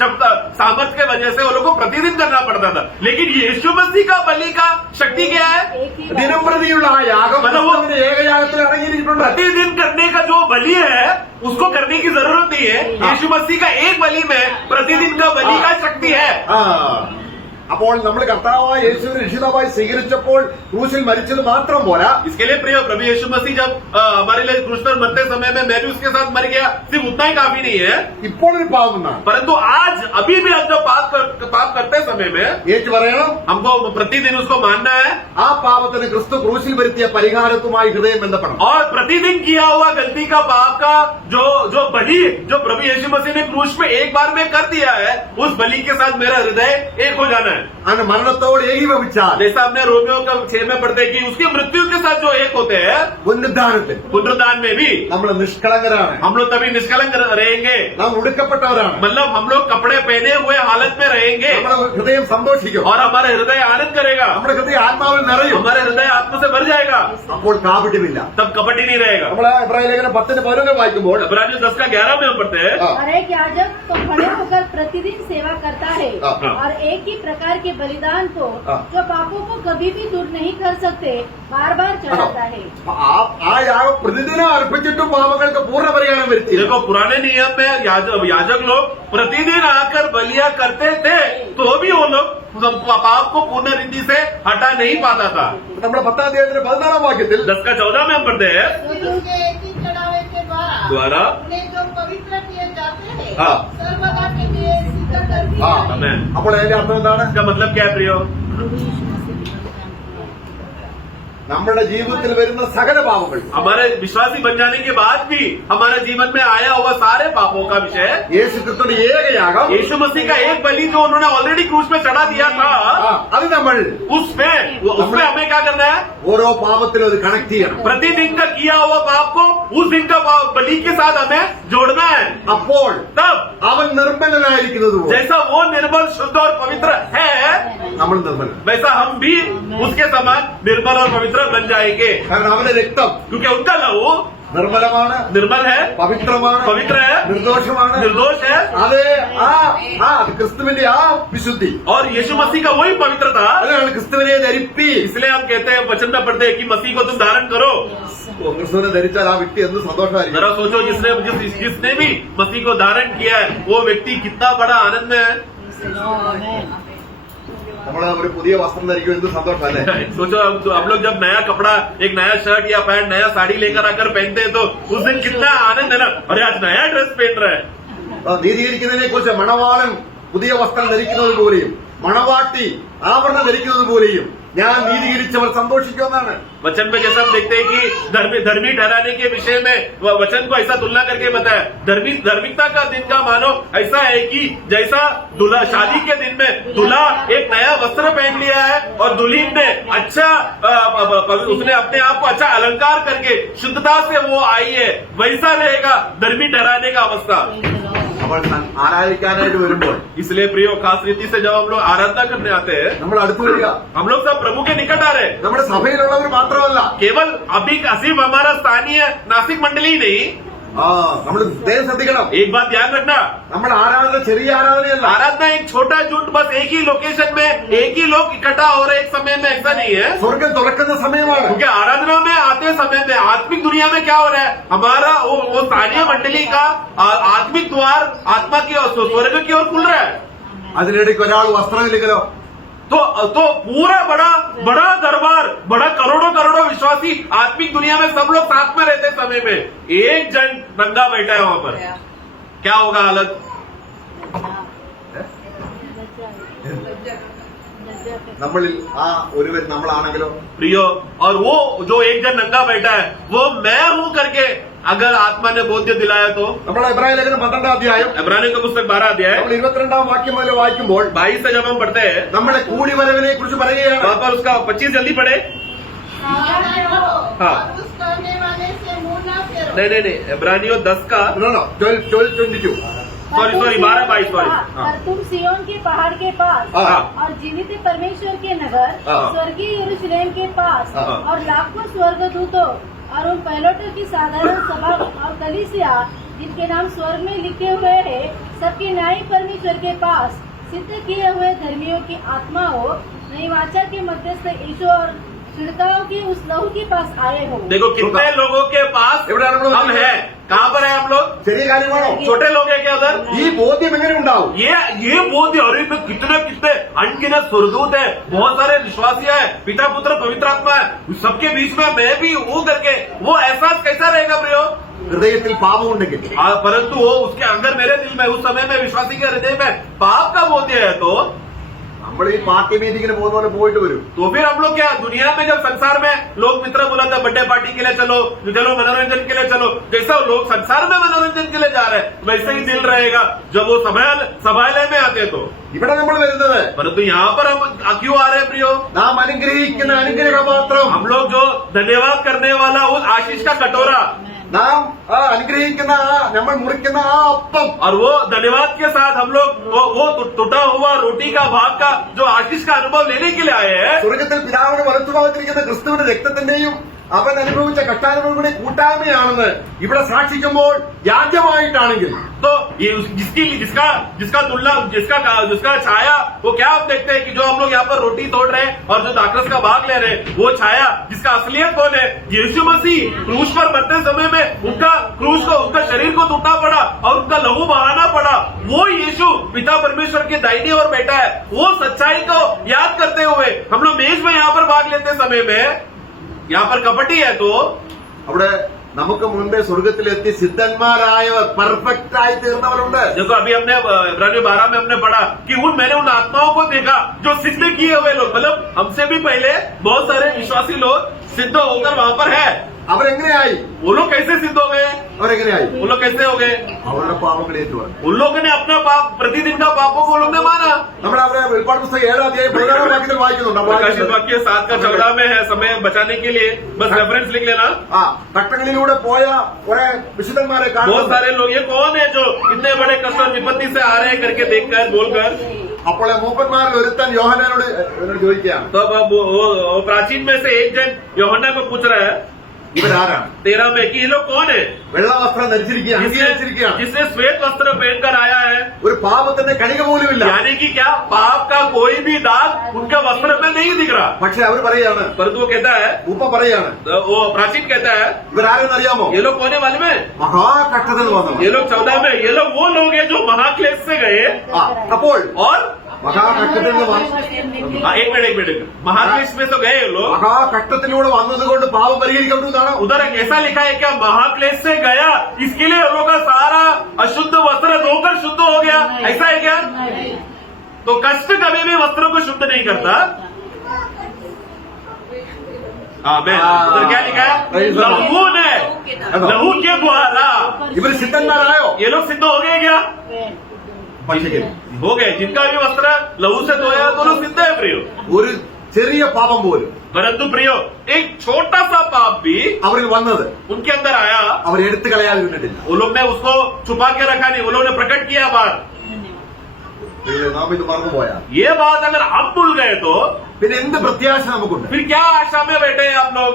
शब्द सामर्थ्य के वजह से वो लोग को प्रतिदिन करना पड़ता था. लेकिन यीशु मसीह का बलि का शक्ति क्या है, एक ही बात। ദിനംപ്രതിയുള്ള ആ യാഗം ക്രിസ്തുവിന്റെ ഏകയാഗത്തിൽ അടങ്ങിയിരിക്കുന്നുണ്ട്. प्रतिदिन करने का जो बलि है उसको करने की जरूरत नहीं है. यीशु मसीह का एक बलि में प्रतिदिन का बलि का शक्ति है. ആ. അപ്പോൾ നമ്മൾ കർത്താവായ യേശുവിനെ രക്ഷിതാവായി സ്വീകരിച്ചപ്പോൾ ക്രൂശിൽ മരിച്ചത് മാത്രം പോരാ. इसके लिए प्रिय प्रभु यीशु मसीह जब हमारे लिए क्रूस पर मरते समय में मैं भी उसके साथ मर गया, सिर्फ उतना ही काफी नहीं है, ഇപ്പോൾ ഒരു പാപമാണ്. परंतु आज अभी भी हम जब पाप करते समय में ഏറ്റു പറയണം, हमको प्रतिदिन उसको मानना है ആ പാപത്തിന് ക്രിസ്തു ക്രൂശിൽ വരുത്തിയ പരിഹാരത്തുമായി ഹൃദയം ബന്ധപ്പെടണം. और प्रतिदिन किया हुआ गलती का पाप का जो बलि जो प्रभु यीशु मसीह ने क्रूस में एक बार में कर दिया है, उस बलि के साथ मेरा हृदय एक हो जाना है. അങ്ങനെ മരണത്തോട് ഏകീഭവിച്ചാൽ जैसा हमने रोमियो का 6 में पढ़ते कि उसकी मृत्यु के साथ जो एक होते हैं, പുനരുദ്ധാനത്തിൽ पुनरुद्धान में भी നമ്മൾ നിഷ്കളങ്കരാണ്. हम लोग तभी निष्कलंक रहेंगे, നാം ഉടുക്കപ്പെട്ടവരാണ്. मतलब हम लोग कपड़े पहने हुए हालत में रहेंगे നമ്മുടെ ഹൃദയം സന്തോഷിക്കും. और हमारा हृदय आनंद करेगा, നമ്മുടെ ഹൃദയം ആത്മാവിൽ നിറയും. हमारा हृदय आत्मा से भर जाएगा, അപ്പോൾ കാപിട്യമില്ല. तब कपट ही नहीं रहेगा. നമ്മൾ എബ്രായ ലേഖനം 10:11 വായിക്കുമ്പോൾ इब्रानियों 10:11 में हम पढ़ते हैं, हाँ। और एक याजक तो खड़े होकर प्रतिदिन सेवा करता है हाँ। और एक ही प्रकार के बलिदान को हाँ। जो पापों को कभी भी दूर नहीं कर सकते बार बार चढ़ाता है. ആ യാഗം പ്രതിദിനം അർപ്പിച്ചിട്ടും പാപങ്ങൾക്ക് പൂർണ്ണ പരിഹാരം വരുത്തി. देखो पुराने नियम में याजक लोग प्रतिदिन आकर बलियां करते थे, तो भी वो लोग पाप को पूर्ण रीति से हटा नहीं पाता था. നമ്മുടെ 10-ാം അധ്യായത്തിന്റെ 14-ാം വാക്യത്തിൽ 10:14 में हम पढ़ते हैं, फिर उसके एक ही चढ़ावे के द्वारा उन्हें जो पवित्र किए जाते हैं हाँ। सर्वदा के लिए सिद्ध कर दिया हाँ। है. आमेन. അപ്പോൾ അതിന്റെ അർത്ഥം എന്താണ്? इसका मतलब क्या है प्रियो? നമ്മുടെ ജീവിതത്തിൽ വരുന്ന സകല പാപങ്ങൾ हमारे विश्वासी बन जाने के बाद भी हमारे जीवन में आया हुआ सारे पापों का विषय യേശുക്രിസ്തുവിന്റെ ഏകയാഗം यीशु मसीह का एक बलि जो उन्होंने ऑलरेडी क्रूस में चढ़ा दिया था, അത് നമ്മൾ उसमें हमें क्या करना है, ഓരോ പാപത്തിലും അത് കണക്ട് ചെയ്യണം. प्रतिदिन का किया हुआ पाप को उस दिन का बलि के साथ हमें जोड़ना है. അപ്പോൾ तब അവൻ നിർമ്മലനായിരിക്കുന്നത് പോലെ जैसा वो निर्मल शुद्ध और पवित्र है, നമ്മൾ നിർമ്മലൻ. वैसा हम भी उसके समान निर्मल और पवित्र बन जाएंगे, കാരണം അവന്റെ രക്തം क्योंकि उनका लहू നിർമ്മലമാണ്, निर्मल है, പവിത്രമാണ്, पवित्र है, നിർദോഷമാണ്. निर्दोष है, അത് അത് ക്രിസ്തുവിന്റെ ആ വിശുദ്ധി, और यीशु मसीह का वही पवित्रता. അതാണ് ക്രിസ്തുവിനെ ധരിപ്പി. इसलिए हम कहते हैं, वचन में पढ़ते हैं कि मसीह को तुम धारण करो. ക്രിസ്തുവിനെ ധരിച്ചാൽ ആ വ്യക്തി എന്ത് സന്തോഷമായിരിക്കും. जरा सोचो, जिसने भी मसीह को धारण किया है, वो व्यक्ति कितना बड़ा आनंद में है. നമ്മൾ ഒരു പുതിയ വസ്ത്രം ധരിക്കും എന്ത് സന്തോഷം അല്ലേ. सोचो हम लोग जब नया कपड़ा, एक नया शर्ट या पैंट, नया साड़ी लेकर आकर पहनते हैं, तो उस दिन कितना आनंद है ना, अरे आज नया ड्रेस पहन रहे हैं. നീതീകരിക്കുന്നതിനെ കുറിച്ച് മണവാളൻ പുതിയ വസ്ത്രം ധരിക്കുന്നത് പോലെയും മണവാട്ടി ആഭരണം ധരിക്കുന്നത് പോലെയും ഞാൻ നീതീകരിച്ചവർ സന്തോഷിക്കുമെന്നാണ്. वचन में जैसा हम देखते हैं कि धर्मी ठहराने के विषय में वचन को ऐसा तुलना करके बताया, धार्मिकता का दिन का मानो ऐसा है कि जैसा दूल्हा शादी के दिन में दूल्हा एक नया वस्त्र पहन लिया है और दुल्हन ने अच्छा उसने अपने आप को अच्छा अलंकार करके शुद्धता से वो आई है, वैसा रहेगा धर्मी ठहराने का अवस्था. നമ്മൾ ആരാധിക്കാനായിട്ട് വരുമ്പോൾ इसलिए प्रियो, खास रीति से जब हम लोग आराधना करने आते हैं, നമ്മൾ അടുത്ത് വരിക. हम लोग सब प्रभु के निकट आ रहे हैं. നമ്മുടെ സഭയിലുള്ളവർ മാത്രമല്ല, केवल अभी सिर्फ हमारा स्थानीय नासिक मंडली ही नहीं. നമ്മൾ ദൈവം ശ്രദ്ധിക്കണം. एक बात ध्यान रखना, നമ്മുടെ ആരാധന ചെറിയ ആരാധനയല്ല. आराधना एक छोटा झूठ बस एक ही लोकेशन में एक ही लोग इकट्ठा हो रहे एक समय में, ऐसा नहीं है. സ്വർഗം തുറക്കുന്ന സമയമാണ്. क्योंकि आराधना में आते समय में आत्मिक दुनिया में क्या हो रहा है, हमारा वो स्थानीय मंडली का आत्मिक द्वार आत्मा की और स्वर्ग की ओर खुल रहा है. അതിനിടയ്ക്ക് ഒരാൾ വസ്ത്രമില്ലെങ്കിലോ तो पूरा बड़ा दरबार, बड़ा करोड़ों विश्वासी आत्मिक दुनिया में सब लोग साथ में रहते समय में एक जन नंगा बैठा है वहां पर, क्या होगा हालत? നമ്മളിൽ ആ ഒരുവൻ നമ്മളാണെങ്കിലോ? प्रियो, और वो जो एक जन नंगा बैठा है वो मैं हूं करके अगर आत्मा ने बोध्य दिलाया तो। നമ്മൾ എബ്രായ ലേഖനം 12-ാം അധ്യായം इब्रानियों का पुस्तक 12 अध्याय നമ്മൾ 22-ാം വാക്യം മുതൽ വായിക്കുമ്പോൾ 22 से जब हम पढ़ते हैं നമ്മുടെ കൂടിവരവിനെ കുറിച്ച് പറയുകയാണ്. वहां पर उसका 25 जल्दी पढ़े। सावधान रहो हाँ। और उस करने वाले से मुंह न फेरो। नहीं, इब्रानियों 10 का 12:22 सॉरी 12-22 सॉरी। और तुम सियोन के पहाड़ के पास हाँ। और जीवित परमेश्वर के नगर हाँ। स्वर्गीय यरूशलेम के पास हाँ। और लाखों स्वर्गदूतों और उन पैलोटों की साधारण सभा और कलीसिया जिनके नाम स्वर्ग में लिखे हुए हैं सबके न्यायी परमेश्वर के पास सिद्ध किए हुए धर्मियों की आत्मा हो नई वाचा के मध्यस्थ यीशु और छिड़काव की उस लहू के पास आए हो। देखो कितने लोगों के पास हम हैं। कहाँ पर है हम लोग? ചെറിയ കാര്യമാണോ? छोटे लोग हैं क्या उधर? ഈ ബോധ്യം എങ്ങനെ ഉണ്ടാവും? ये बोध अरे में कितने अनगिनत स्वर्गदूत है, बहुत सारे विश्वासी है, पिता पुत्र पवित्र आत्मा है, सबके बीच में मैं भी हूँ करके वो एहसास कैसा रहेगा प्रियो? ഹൃദയത്തിൽ പാപമുണ്ടെങ്കിൽ, परंतु वो उसके अंदर मेरे दिल में उस समय में विश्वासी के हृदय में पाप का बोध्य है तो നമ്മൾ ഈ പാർട്ടി മീറ്റിങ്ങിന് പോകുന്ന പോലെ പോയിട്ട് വരും. तो फिर हम लोग क्या दुनिया में जब संसार में लोग मित्र बुलाते बर्थडे पार्टी के लिए चलो मनोरंजन के लिए चलो, जैसा लोग संसार में मनोरंजन के लिए जा रहे हैं वैसे ही दिल रहेगा जब वो सभालय में आते तो। ഇവിടെ നമ്മൾ വരുന്നത് परंतु यहाँ पर हम क्यों आ रहे हैं प्रियो? നാം അനുഗ്രഹിക്കുന്ന അനുഗ്രഹപാത്രം, हम लोग जो धन्यवाद करने वाला उस आशीष का कटोरा നാം അനുഗ്രഹിക്കുന്ന നമ്മൾ മുറിക്കുന്ന ആ അപ്പം, और वो धन्यवाद के साथ हम लोग वो टूटा हुआ रोटी का भाग का जो आशीष का अनुभव लेने के लिए आए हैं। സ്വർഗത്തിൽ പിതാവിന് വലത്തുഭാഗത്തിരിക്കുന്ന ക്രിസ്തുവിന്റെ രക്തത്തിന്റെയും അവൻ അനുഭവിച്ച കഷ്ടാനുഭവങ്ങളുടെ കൂട്ടായ്മയാണെന്ന് ഇവിടെ സാക്ഷിക്കുമ്പോൾ വ്യാജമായിട്ടാണെങ്കിൽ तो ये जिसका तुलना जिसका छाया वो क्या आप देखते हैं कि जो हम लोग यहाँ पर रोटी तोड़ रहे हैं और जो दाखरस का भाग ले रहे हैं वो छाया जिसका असलियत कौन है? यीशु मसीह क्रूस पर मरते समय में उनका शरीर को टूटना पड़ा और उनका लहू बहाना पड़ा। वो यीशु पिता परमेश्वर के दाहिने ओर बैठा है। वो सच्चाई को याद करते हुए हम लोग मेज में यहाँ पर भाग लेते समय में यहाँ पर कपटी है तो അവിടെ നമുക്ക് മുൻപേ സ്വർഗത്തിലെത്തി സിദ്ധന്മാരായവർ, പെർഫെക്റ്റ് ആയി തീർന്നവരുണ്ട്. देखो अभी हमने इब्रानियों 12 में हमने पढ़ा कि मैंने उन आत्माओं को देखा जो सिद्ध किए हुए लोग, मतलब हमसे भी पहले बहुत सारे विश्वासी लोग सिद्ध होकर वहाँ पर है। അവരെങ്ങനെയായി? वो लोग कैसे सिद्ध हो गए? അവരെങ്ങനെയായി? वो लोग कैसे हो गए? അവരുടെ പാപങ്ങളെ ഏറ്റുവാണ്. उन लोगों ने अपना पाप प्रतिदिन का पापों को उन लोगों ने माना। നമ്മുടെ അവരെ വെളിപ്പാട് പുസ്തകം 7-ാം അധ്യായം 14-ാം വാക്യത്തിൽ വായിക്കുന്നുണ്ട്. प्रकाशित वाक्य 7 का 14 में है, समय बचाने के लिए बस रेफरेंस लिख लेना। ആ കട്ടങ്ങളിലൂടെ പോയ കുറെ വിശുദ്ധന്മാരെ बहुत കാണുന്നു. सारे लोग ये कौन है जो इतने बड़े कष्ट और विपत्ति से आ रहे हैं करके देखकर बोलकर, അപ്പോൾ മൂപ്പന്മാരിൽ ഒരുത്തൻ യോഹന്നാനോട് ചോദിക്കുകയാണ്, तो अब वो प्राचीन में से एक जन यूहन्ना को पूछ रहा है ഇവരാരാണ്? 13 में कि ये लोग कौन है വെള്ള വസ്ത്രം ധരിച്ചിരിക്കുകയാണ്, जिसने श्वेत वस्त्र पहनकर आया है, ഒരു പാപത്തിന്റെ കണിക പോലുമില്ല. यानी कि क्या पाप का कोई भी दाग उनका वस्त्र में नहीं दिख रहा। പക്ഷെ അവർ പറയാണ്, परंतु वो कहता है, ഉപ്പ പറയാണ്, वो प्राचीन कहता है ഇവരാരെന്ന് അറിയാമോ? ये लोग कौन है मालूम है? മഹാകഷ്ടത്തിൽ വന്നവർ. ये लोग 14 में ये लोग वो लोग हैं जो महाक्लेश से गए അപ്പോൾ और മഹാകഷ്ടത്തിൽ एक मिनट महाक्लेश में तो गए ये लोग, മഹാകഷ്ടത്തിലൂടെ വന്നതുകൊണ്ട് പാപം പരിഹരിക്കപ്പെടുന്നതാണ്. उधर ऐसा लिखा है क्या महाक्लेश से गया इसके लिए उन लोगों का सारा अशुद्ध वस्त्र धोकर शुद्ध हो गया, ऐसा है क्या? तो कष्ट कभी भी वस्त्रों को शुद्ध नहीं करता। उधर क्या लिखा है? लहू ने लहू के द्वारा ഇവർ സിദ്ധന്മാരായോ? ये लोग सिद्ध हो गए क्या? പക്ഷേ हो गए, जिनका भी वस्त्र लहू से धोया तो लोग सिद्ध है प्रियो। ഒരു ചെറിയ പാപം പോലും परंतु प्रियो एक छोटा सा पाप भी അവരിൽ വന്നത് उनके अंदर आया, അവർ എടുത്തു കളയാതിരുന്നിട്ടില്ല. वो लोग ने उसको छुपा के रखा नहीं, वो लोग ने प्रकट किया बाहर। നാം ഇത് മറന്നുപോയാൽ ये बात अगर आप भूल गए तो പിന്നെ എന്ത് പ്രത്യാശ നമുക്കുണ്ട്? फिर क्या आशा में बैठे हैं आप लोग?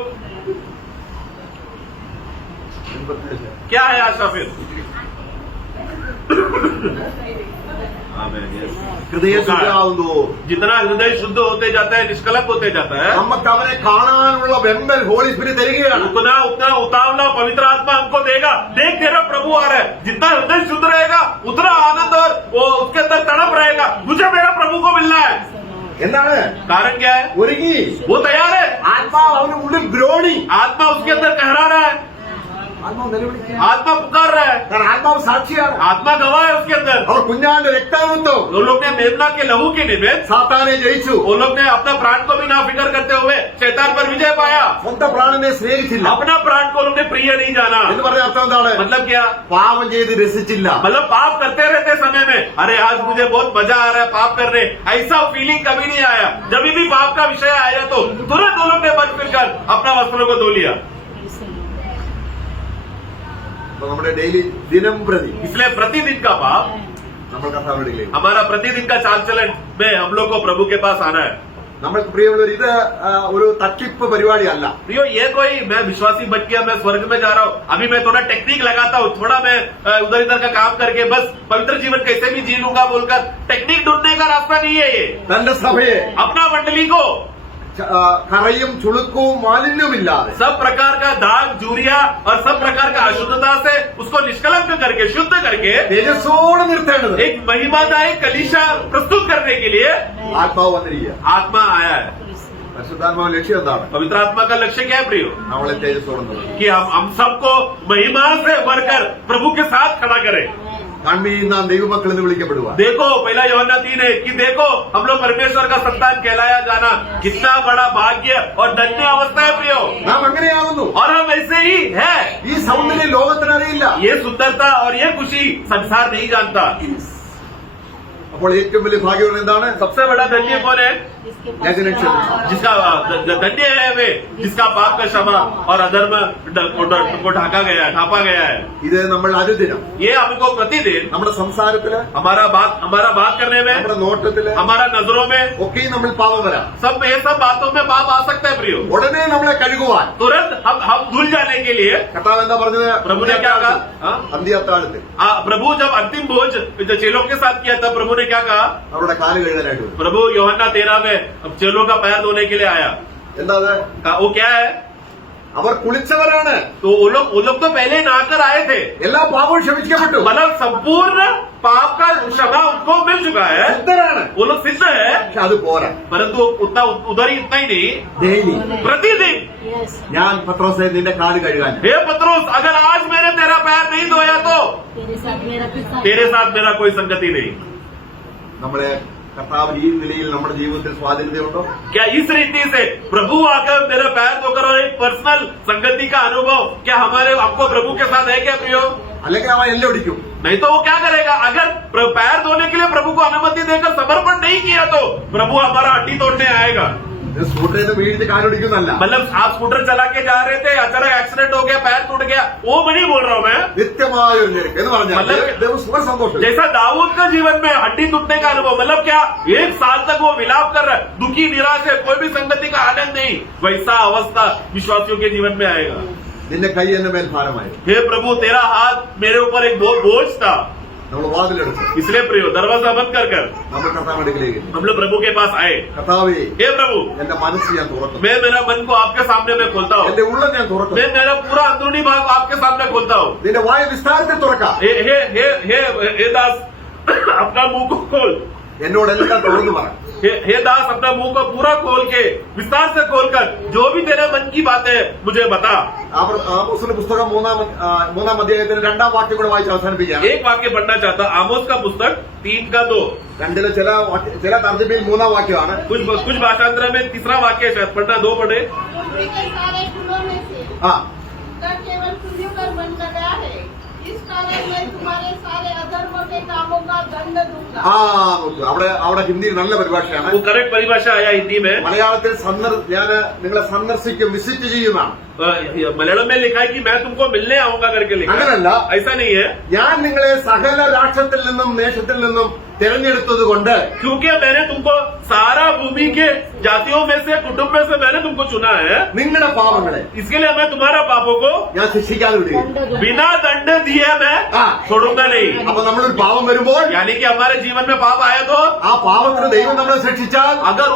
क्या है आशा फिर? ഹൃദയ ശുദ്ധിയാവുന്നു. जितना हृदय शुद्ध होते जाता है, निष्कलंक होते जाता है, നമുക്ക് അവനെ കാണാനുള്ള വെമ്പൽ ഹോളി സ്പിരിറ്റ് തരികയാണ്. उतना उतावला पवित्र आत्मा हमको देगा। देख तेरा प्रभु आ रहा है, जितना हृदय शुद्ध रहेगा उतना आनंद और वो उसके अंदर तड़प रहेगा, मुझे मेरा प्रभु को मिलना है। എന്താണ് कारण क्या है? ഒരുങ്ങി? वो तैयार है, ആത്മാവ് അവന് ഉള്ളിൽ ദ്രോണി. आत्मा उसके अंदर कहरा रहा है। ആത്മാവ് നിലവിളിക്കുക. आत्मा पुकार रहा है, കാരണം ആത്മാവ് സാക്ഷിയാണ്. आत्मा गवाह है उसके अंदर। അവർ കുഞ്ഞാന്റെ രക്താമത്വം वो लोग ने मेमना के लहू के निमित्त സാത്താനെ ജയിച്ചു. वो लोग ने अपना प्राण को भी ना फिक्र करते हुए शैतान पर विजय पाया। സ്വന്തം പ്രാണനെ സ്നേഹിച്ചില്ല अपना प्राण को उन्होंने प्रिय नहीं जाना। എന്ന് പറഞ്ഞ അർത്ഥം എന്താണ്? मतलब क्या? പാപം ചെയ്ത് രസിച്ചില്ല. मतलब पाप करते रहते समय में अरे आज मुझे बहुत मजा आ रहा है पाप करने, ऐसा फीलिंग कभी नहीं आया। जब भी पाप का विषय आया तो तुरंत वो लोग ने मन फिरकर अपना वस्त्रों को धो लिया। അപ്പൊ നമ്മുടെ ഡെയിലി ദിനം പ്രതി इसलिए प्रतिदिन का पाप, നമ്മൾ കർത്താവിലേക്ക് हमारा प्रतिदिन का चाल चलन में हम लोग को प्रभु के पास आना है। നമ്മൾക്ക് പ്രിയമുള്ളവർ, ഇത് ഒരു തട്ടിപ്പ് പരിപാടിയല്ല. प्रियो, ये कोई मैं विश्वासी बन गया मैं स्वर्ग में जा रहा हूँ, अभी मैं थोड़ा टेक्निक लगाता हूँ, थोड़ा मैं उधर इधर का काम करके बस पवित्र जीवन कैसे भी जी लूंगा बोलकर टेक्निक ढूंढने का रास्ता नहीं है ये। തന്റെ സഭയെ अपना मंडली को കറയും ചുളുക്കവും മാലിന്യവുമില്ലാതെ सब प्रकार का दाग जूरिया और सब प्रकार का अशुद्धता से उसको निष्कलंक करके शुद्ध करके തേജസ്സോടെ നിർത്തേണ്ടത് एक महिमादायक कलीशा प्रस्तुत करने के लिए ആത്മാവ് വന്നിരിക്കുക. आत्मा आया है। പരിശുദ്ധാത്മാവ് ലക്ഷ്യം എന്താണ്? पवित्र आत्मा का लक्ष्य क्या है प्रियो? നമ്മളെ തേജസ്സോടെ നിർത്തുക. कि हम सबको महिमा से भरकर प्रभु के साथ खड़ा करें। കൺമീൻ നാം ദൈവമക്കൾ എന്ന് വിളിക്കപ്പെടുക. देखो पहला यूहन्ना 3 है कि देखो हम लोग परमेश्वर का संतान कहलाया जाना कितना बड़ा भाग्य और धन्य अवस्था है प्रियो। നാം അങ്ങനെയാകുന്നു. और हम ऐसे ही है। ഈ സൗന്ദര്യം ലോകത്തിനറിയില്ല. ये सुंदरता और ये खुशी संसार नहीं जानता। അപ്പോൾ ഏറ്റവും വലിയ ഭാഗ്യം എന്താണ്? सबसे बड़ा धन्य कौन है? ലേഖനം ക്ഷമിച്ചു. जिसका धन्य है वे जिसका पाप का क्षमा और अधर्म को ढाका गया है, ढापा गया है। ഇത് നമ്മൾ അനുദിനം ये हमको प्रतिदिन നമ്മുടെ സംസാരത്തില്, हमारा बात करने में, നമ്മുടെ നോട്ടത്തില് हमारा नजरों में, ഒക്കെയും നമ്മൾ പാപം വരാം. ये सब बातों में पाप आ सकता है प्रियो। ഉടനെ നമ്മളെ കഴുകുവാൻ तुरंत हम धुल जाने के लिए കർത്താവ് എന്താ പറഞ്ഞത്? प्रभु ने क्या कहा? हाँ? അന്ത്യത്താഴത്തിൽ प्रभु जब अंतिम भोज चेलों के साथ किया था, प्रभु ने क्या कहा? അവരുടെ കാല് കഴുകാനായിട്ട് വരും. प्रभु यूहन्ना 13 में चेलों का पैर धोने के लिए आया। എന്താ അത്? वो क्या है? അവർ കുളിച്ചവരാണ്. तो वो लोग तो पहले नहाकर आए थे, എല്ലാ പാപവും ക്ഷമിക്കപ്പെട്ടു. मतलब संपूर्ण पाप का क्षमा उनको मिल चुका है, ശുദ്ധരാണ്. वो लोग सिद्ध है। പക്ഷെ അത് പോരാ. परंतु उतना उधर ही इतना ही नहीं, ഡെയിലി प्रतिदिन ഞാൻ പത്രോസേ നിന്റെ കാല് കഴുകാൻ हे पत्रोस अगर आज मैंने तेरा पैर नहीं धोया तो तेरे साथ मेरा कोई संगति नहीं। നമ്മളെ കർത്താവ് ഈ നിലയിൽ നമ്മുടെ ജീവിതത്തിൽ സ്വാധീനതയുണ്ടോ? क्या इस रीति से प्रभु आकर मेरे पैर धोकर और एक पर्सनल संगति का अनुभव क्या हमारे आपको प्रभु के साथ है क्या प्रियो? അല്ലെങ്കിൽ അവൻ എല്ലാം ഒടിക്കും. नहीं तो वो क्या करेगा? अगर पैर धोने के लिए प्रभु को अनुमति देकर समर्पण नहीं किया तो प्रभु हमारा हड्डी तोड़ने आएगा। സ്കൂട്ടറിൽ നിന്ന് വീഴ്ച കാലൊടിക്കുന്നല്ല. मतलब आप स्कूटर चला के जा रहे थे, अचानक एक्सीडेंट हो गया, पैर टूट गया, वो मैं नहीं बोल रहा हूँ मैं। നിത്യമായ ഒരു ഞെരുക്ക് എന്ന് പറഞ്ഞാൽ ദൈവം സന്തോഷം. जैसा दाऊद का जीवन में हड्डी टूटने का अनुभव, मतलब क्या 1 साल तक वो विलाप कर रहा है, दुखी निराश है, कोई भी संगति का आनंद नहीं, वैसा अवस्था विश्वासियों के जीवन में आएगा। നിന്റെ കൈ എന്റെ മേൽ ഭാരമായി. हे प्रभु तेरा हाथ मेरे ऊपर एक बोझ था, നമ്മൾ വാതിലെടുത്തു. इसलिए प्रियो दरवाजा बंद कर നമ്മൾ കർത്താവ് അടുക്കലേക്ക് हम लोग प्रभु के पास आए। കർത്താവേ, हे प्रभु എന്റെ മനസ്സ് ഞാൻ തുറക്കുന്നു. मैं मेरा मन को आपके सामने में खोलता हूँ, എന്റെ ഉള്ളം ഞാൻ തുറക്കുന്നു. मैं मेरा पूरा अंदरूनी भाग आपके सामने खोलता हूँ। നിന്റെ വായ വിസ്താരത്തിൽ തുറക്കാം. हे दास अपना मुंह को खोल, എന്നോടെല്ലാം തുറന്നു പറ. हे दास अपना मुंह को पूरा खोल के विस्तार से खोलकर जो भी तेरे मन की बात है मुझे बता। ആമോസിന്റെ പുസ്തകം മൂന്നാം അധ്യായത്തിന് 2-ാം വാക്യം കൂടെ വായിച്ച് അവസാനിപ്പിക്കാം. एक वाक्य पढ़ना चाहता, आमोस का पुस्तक 3:2। രണ്ടിലെ ചില തർജ്ജിമയിൽ 3-ാം വാക്യമാണ്. कुछ भाषांतर में 3रा वाक्य है, शायद पढ़ना 2 पढ़े। पृथ्वी के सारे फूलों में से ആ उत्तर केवल तुझी पर बन लगा है, इस कारण मैं तुम्हारे सारे अधर्मों के कामों का दंड दूंगा। നോക്കൂ, അവിടെ ഹിന്ദിയിൽ നല്ല പരിഭാഷയാണ്. वो करेक्ट परिभाषा आया हिंदी में। മലയാളത്തിൽ ഞാൻ നിങ്ങളെ സന്ദർശിക്കും, വിസിറ്റ് ചെയ്യുന്നതാണ്. मलयालम में लिखा है कि मैं तुमको मिलने आऊंगा करके लिखा है। അങ്ങനല്ല, ऐसा नहीं है, ഞാൻ നിങ്ങളെ സകല രാഷ്ട്രത്തിൽ നിന്നും ദേശത്തിൽ നിന്നും തിരഞ്ഞെടുത്തത് കൊണ്ട് क्योंकि मैंने तुमको सारा भूमि के जातियों में से कुटुंब में से मैंने तुमको चुना है, നിങ്ങളുടെ പാപങ്ങളെ इसके लिए मैं तुम्हारा पापों को ഞാൻ ശിക്ഷിക്കാതെ വിടുകയും. बिना दंड दिए मैं हाँ। छोड़ूंगा नहीं। അപ്പൊ നമ്മളൊരു പാപം വരുമ്പോൾ यानी कि हमारे जीवन में पाप आया तो ആ പാപത്തിന് ദൈവം നമ്മളെ ശിക്ഷിച്ചാൽ अगर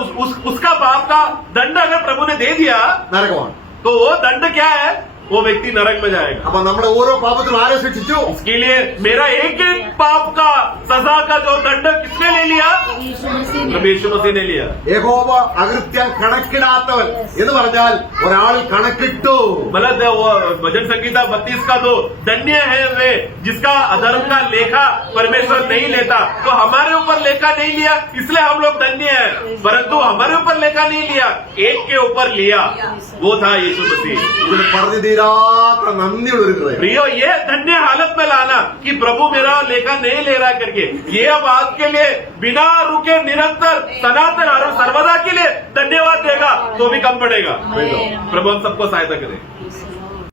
उसका पाप का दंड अगर प्रभु ने दे दिया നരകമാണ്. तो वो दंड क्या है? वो व्यक्ति नरक में जाएगा। അപ്പൊ നമ്മുടെ ഓരോ പാപത്തിലും ആരെ ശിക്ഷിച്ചു? इसके लिए मेरा एक एक पाप का सजा का जो दंड किसने ले लिया? यीशु मसीह ने। प्रभु यीशु मसीह ने लिया। യഹോവ അകൃത്യം കണക്കിടാത്തവൻ എന്ന് പറഞ്ഞാൽ ഒരാൾ കണക്കിട്ടു. मतलब वो भजन संगीता 32 का तो धन्य है वे जिसका अधर्म का लेखा परमेश्वर नहीं लेता। तो हमारे ऊपर लेखा नहीं लिया इसलिए हम लोग धन्य हैं, परंतु हमारे ऊपर लेखा नहीं लिया, एक के ऊपर लिया, वो था यीशु मसीह। ഇതിന് പറഞ്ഞു തീരാത്ത നന്ദിയുള്ള ഒരു ഹൃദയം. प्रियो ये धन्य हालत में लाना कि प्रभु मेरा लेखा नहीं ले रहा करके, ये अब आपके लिए बिना रुके निरंतर सनातन और सर्वदा के लिए धन्यवाद देगा तो भी कम पड़ेगा। प्रभु हम सबको सहायता करें।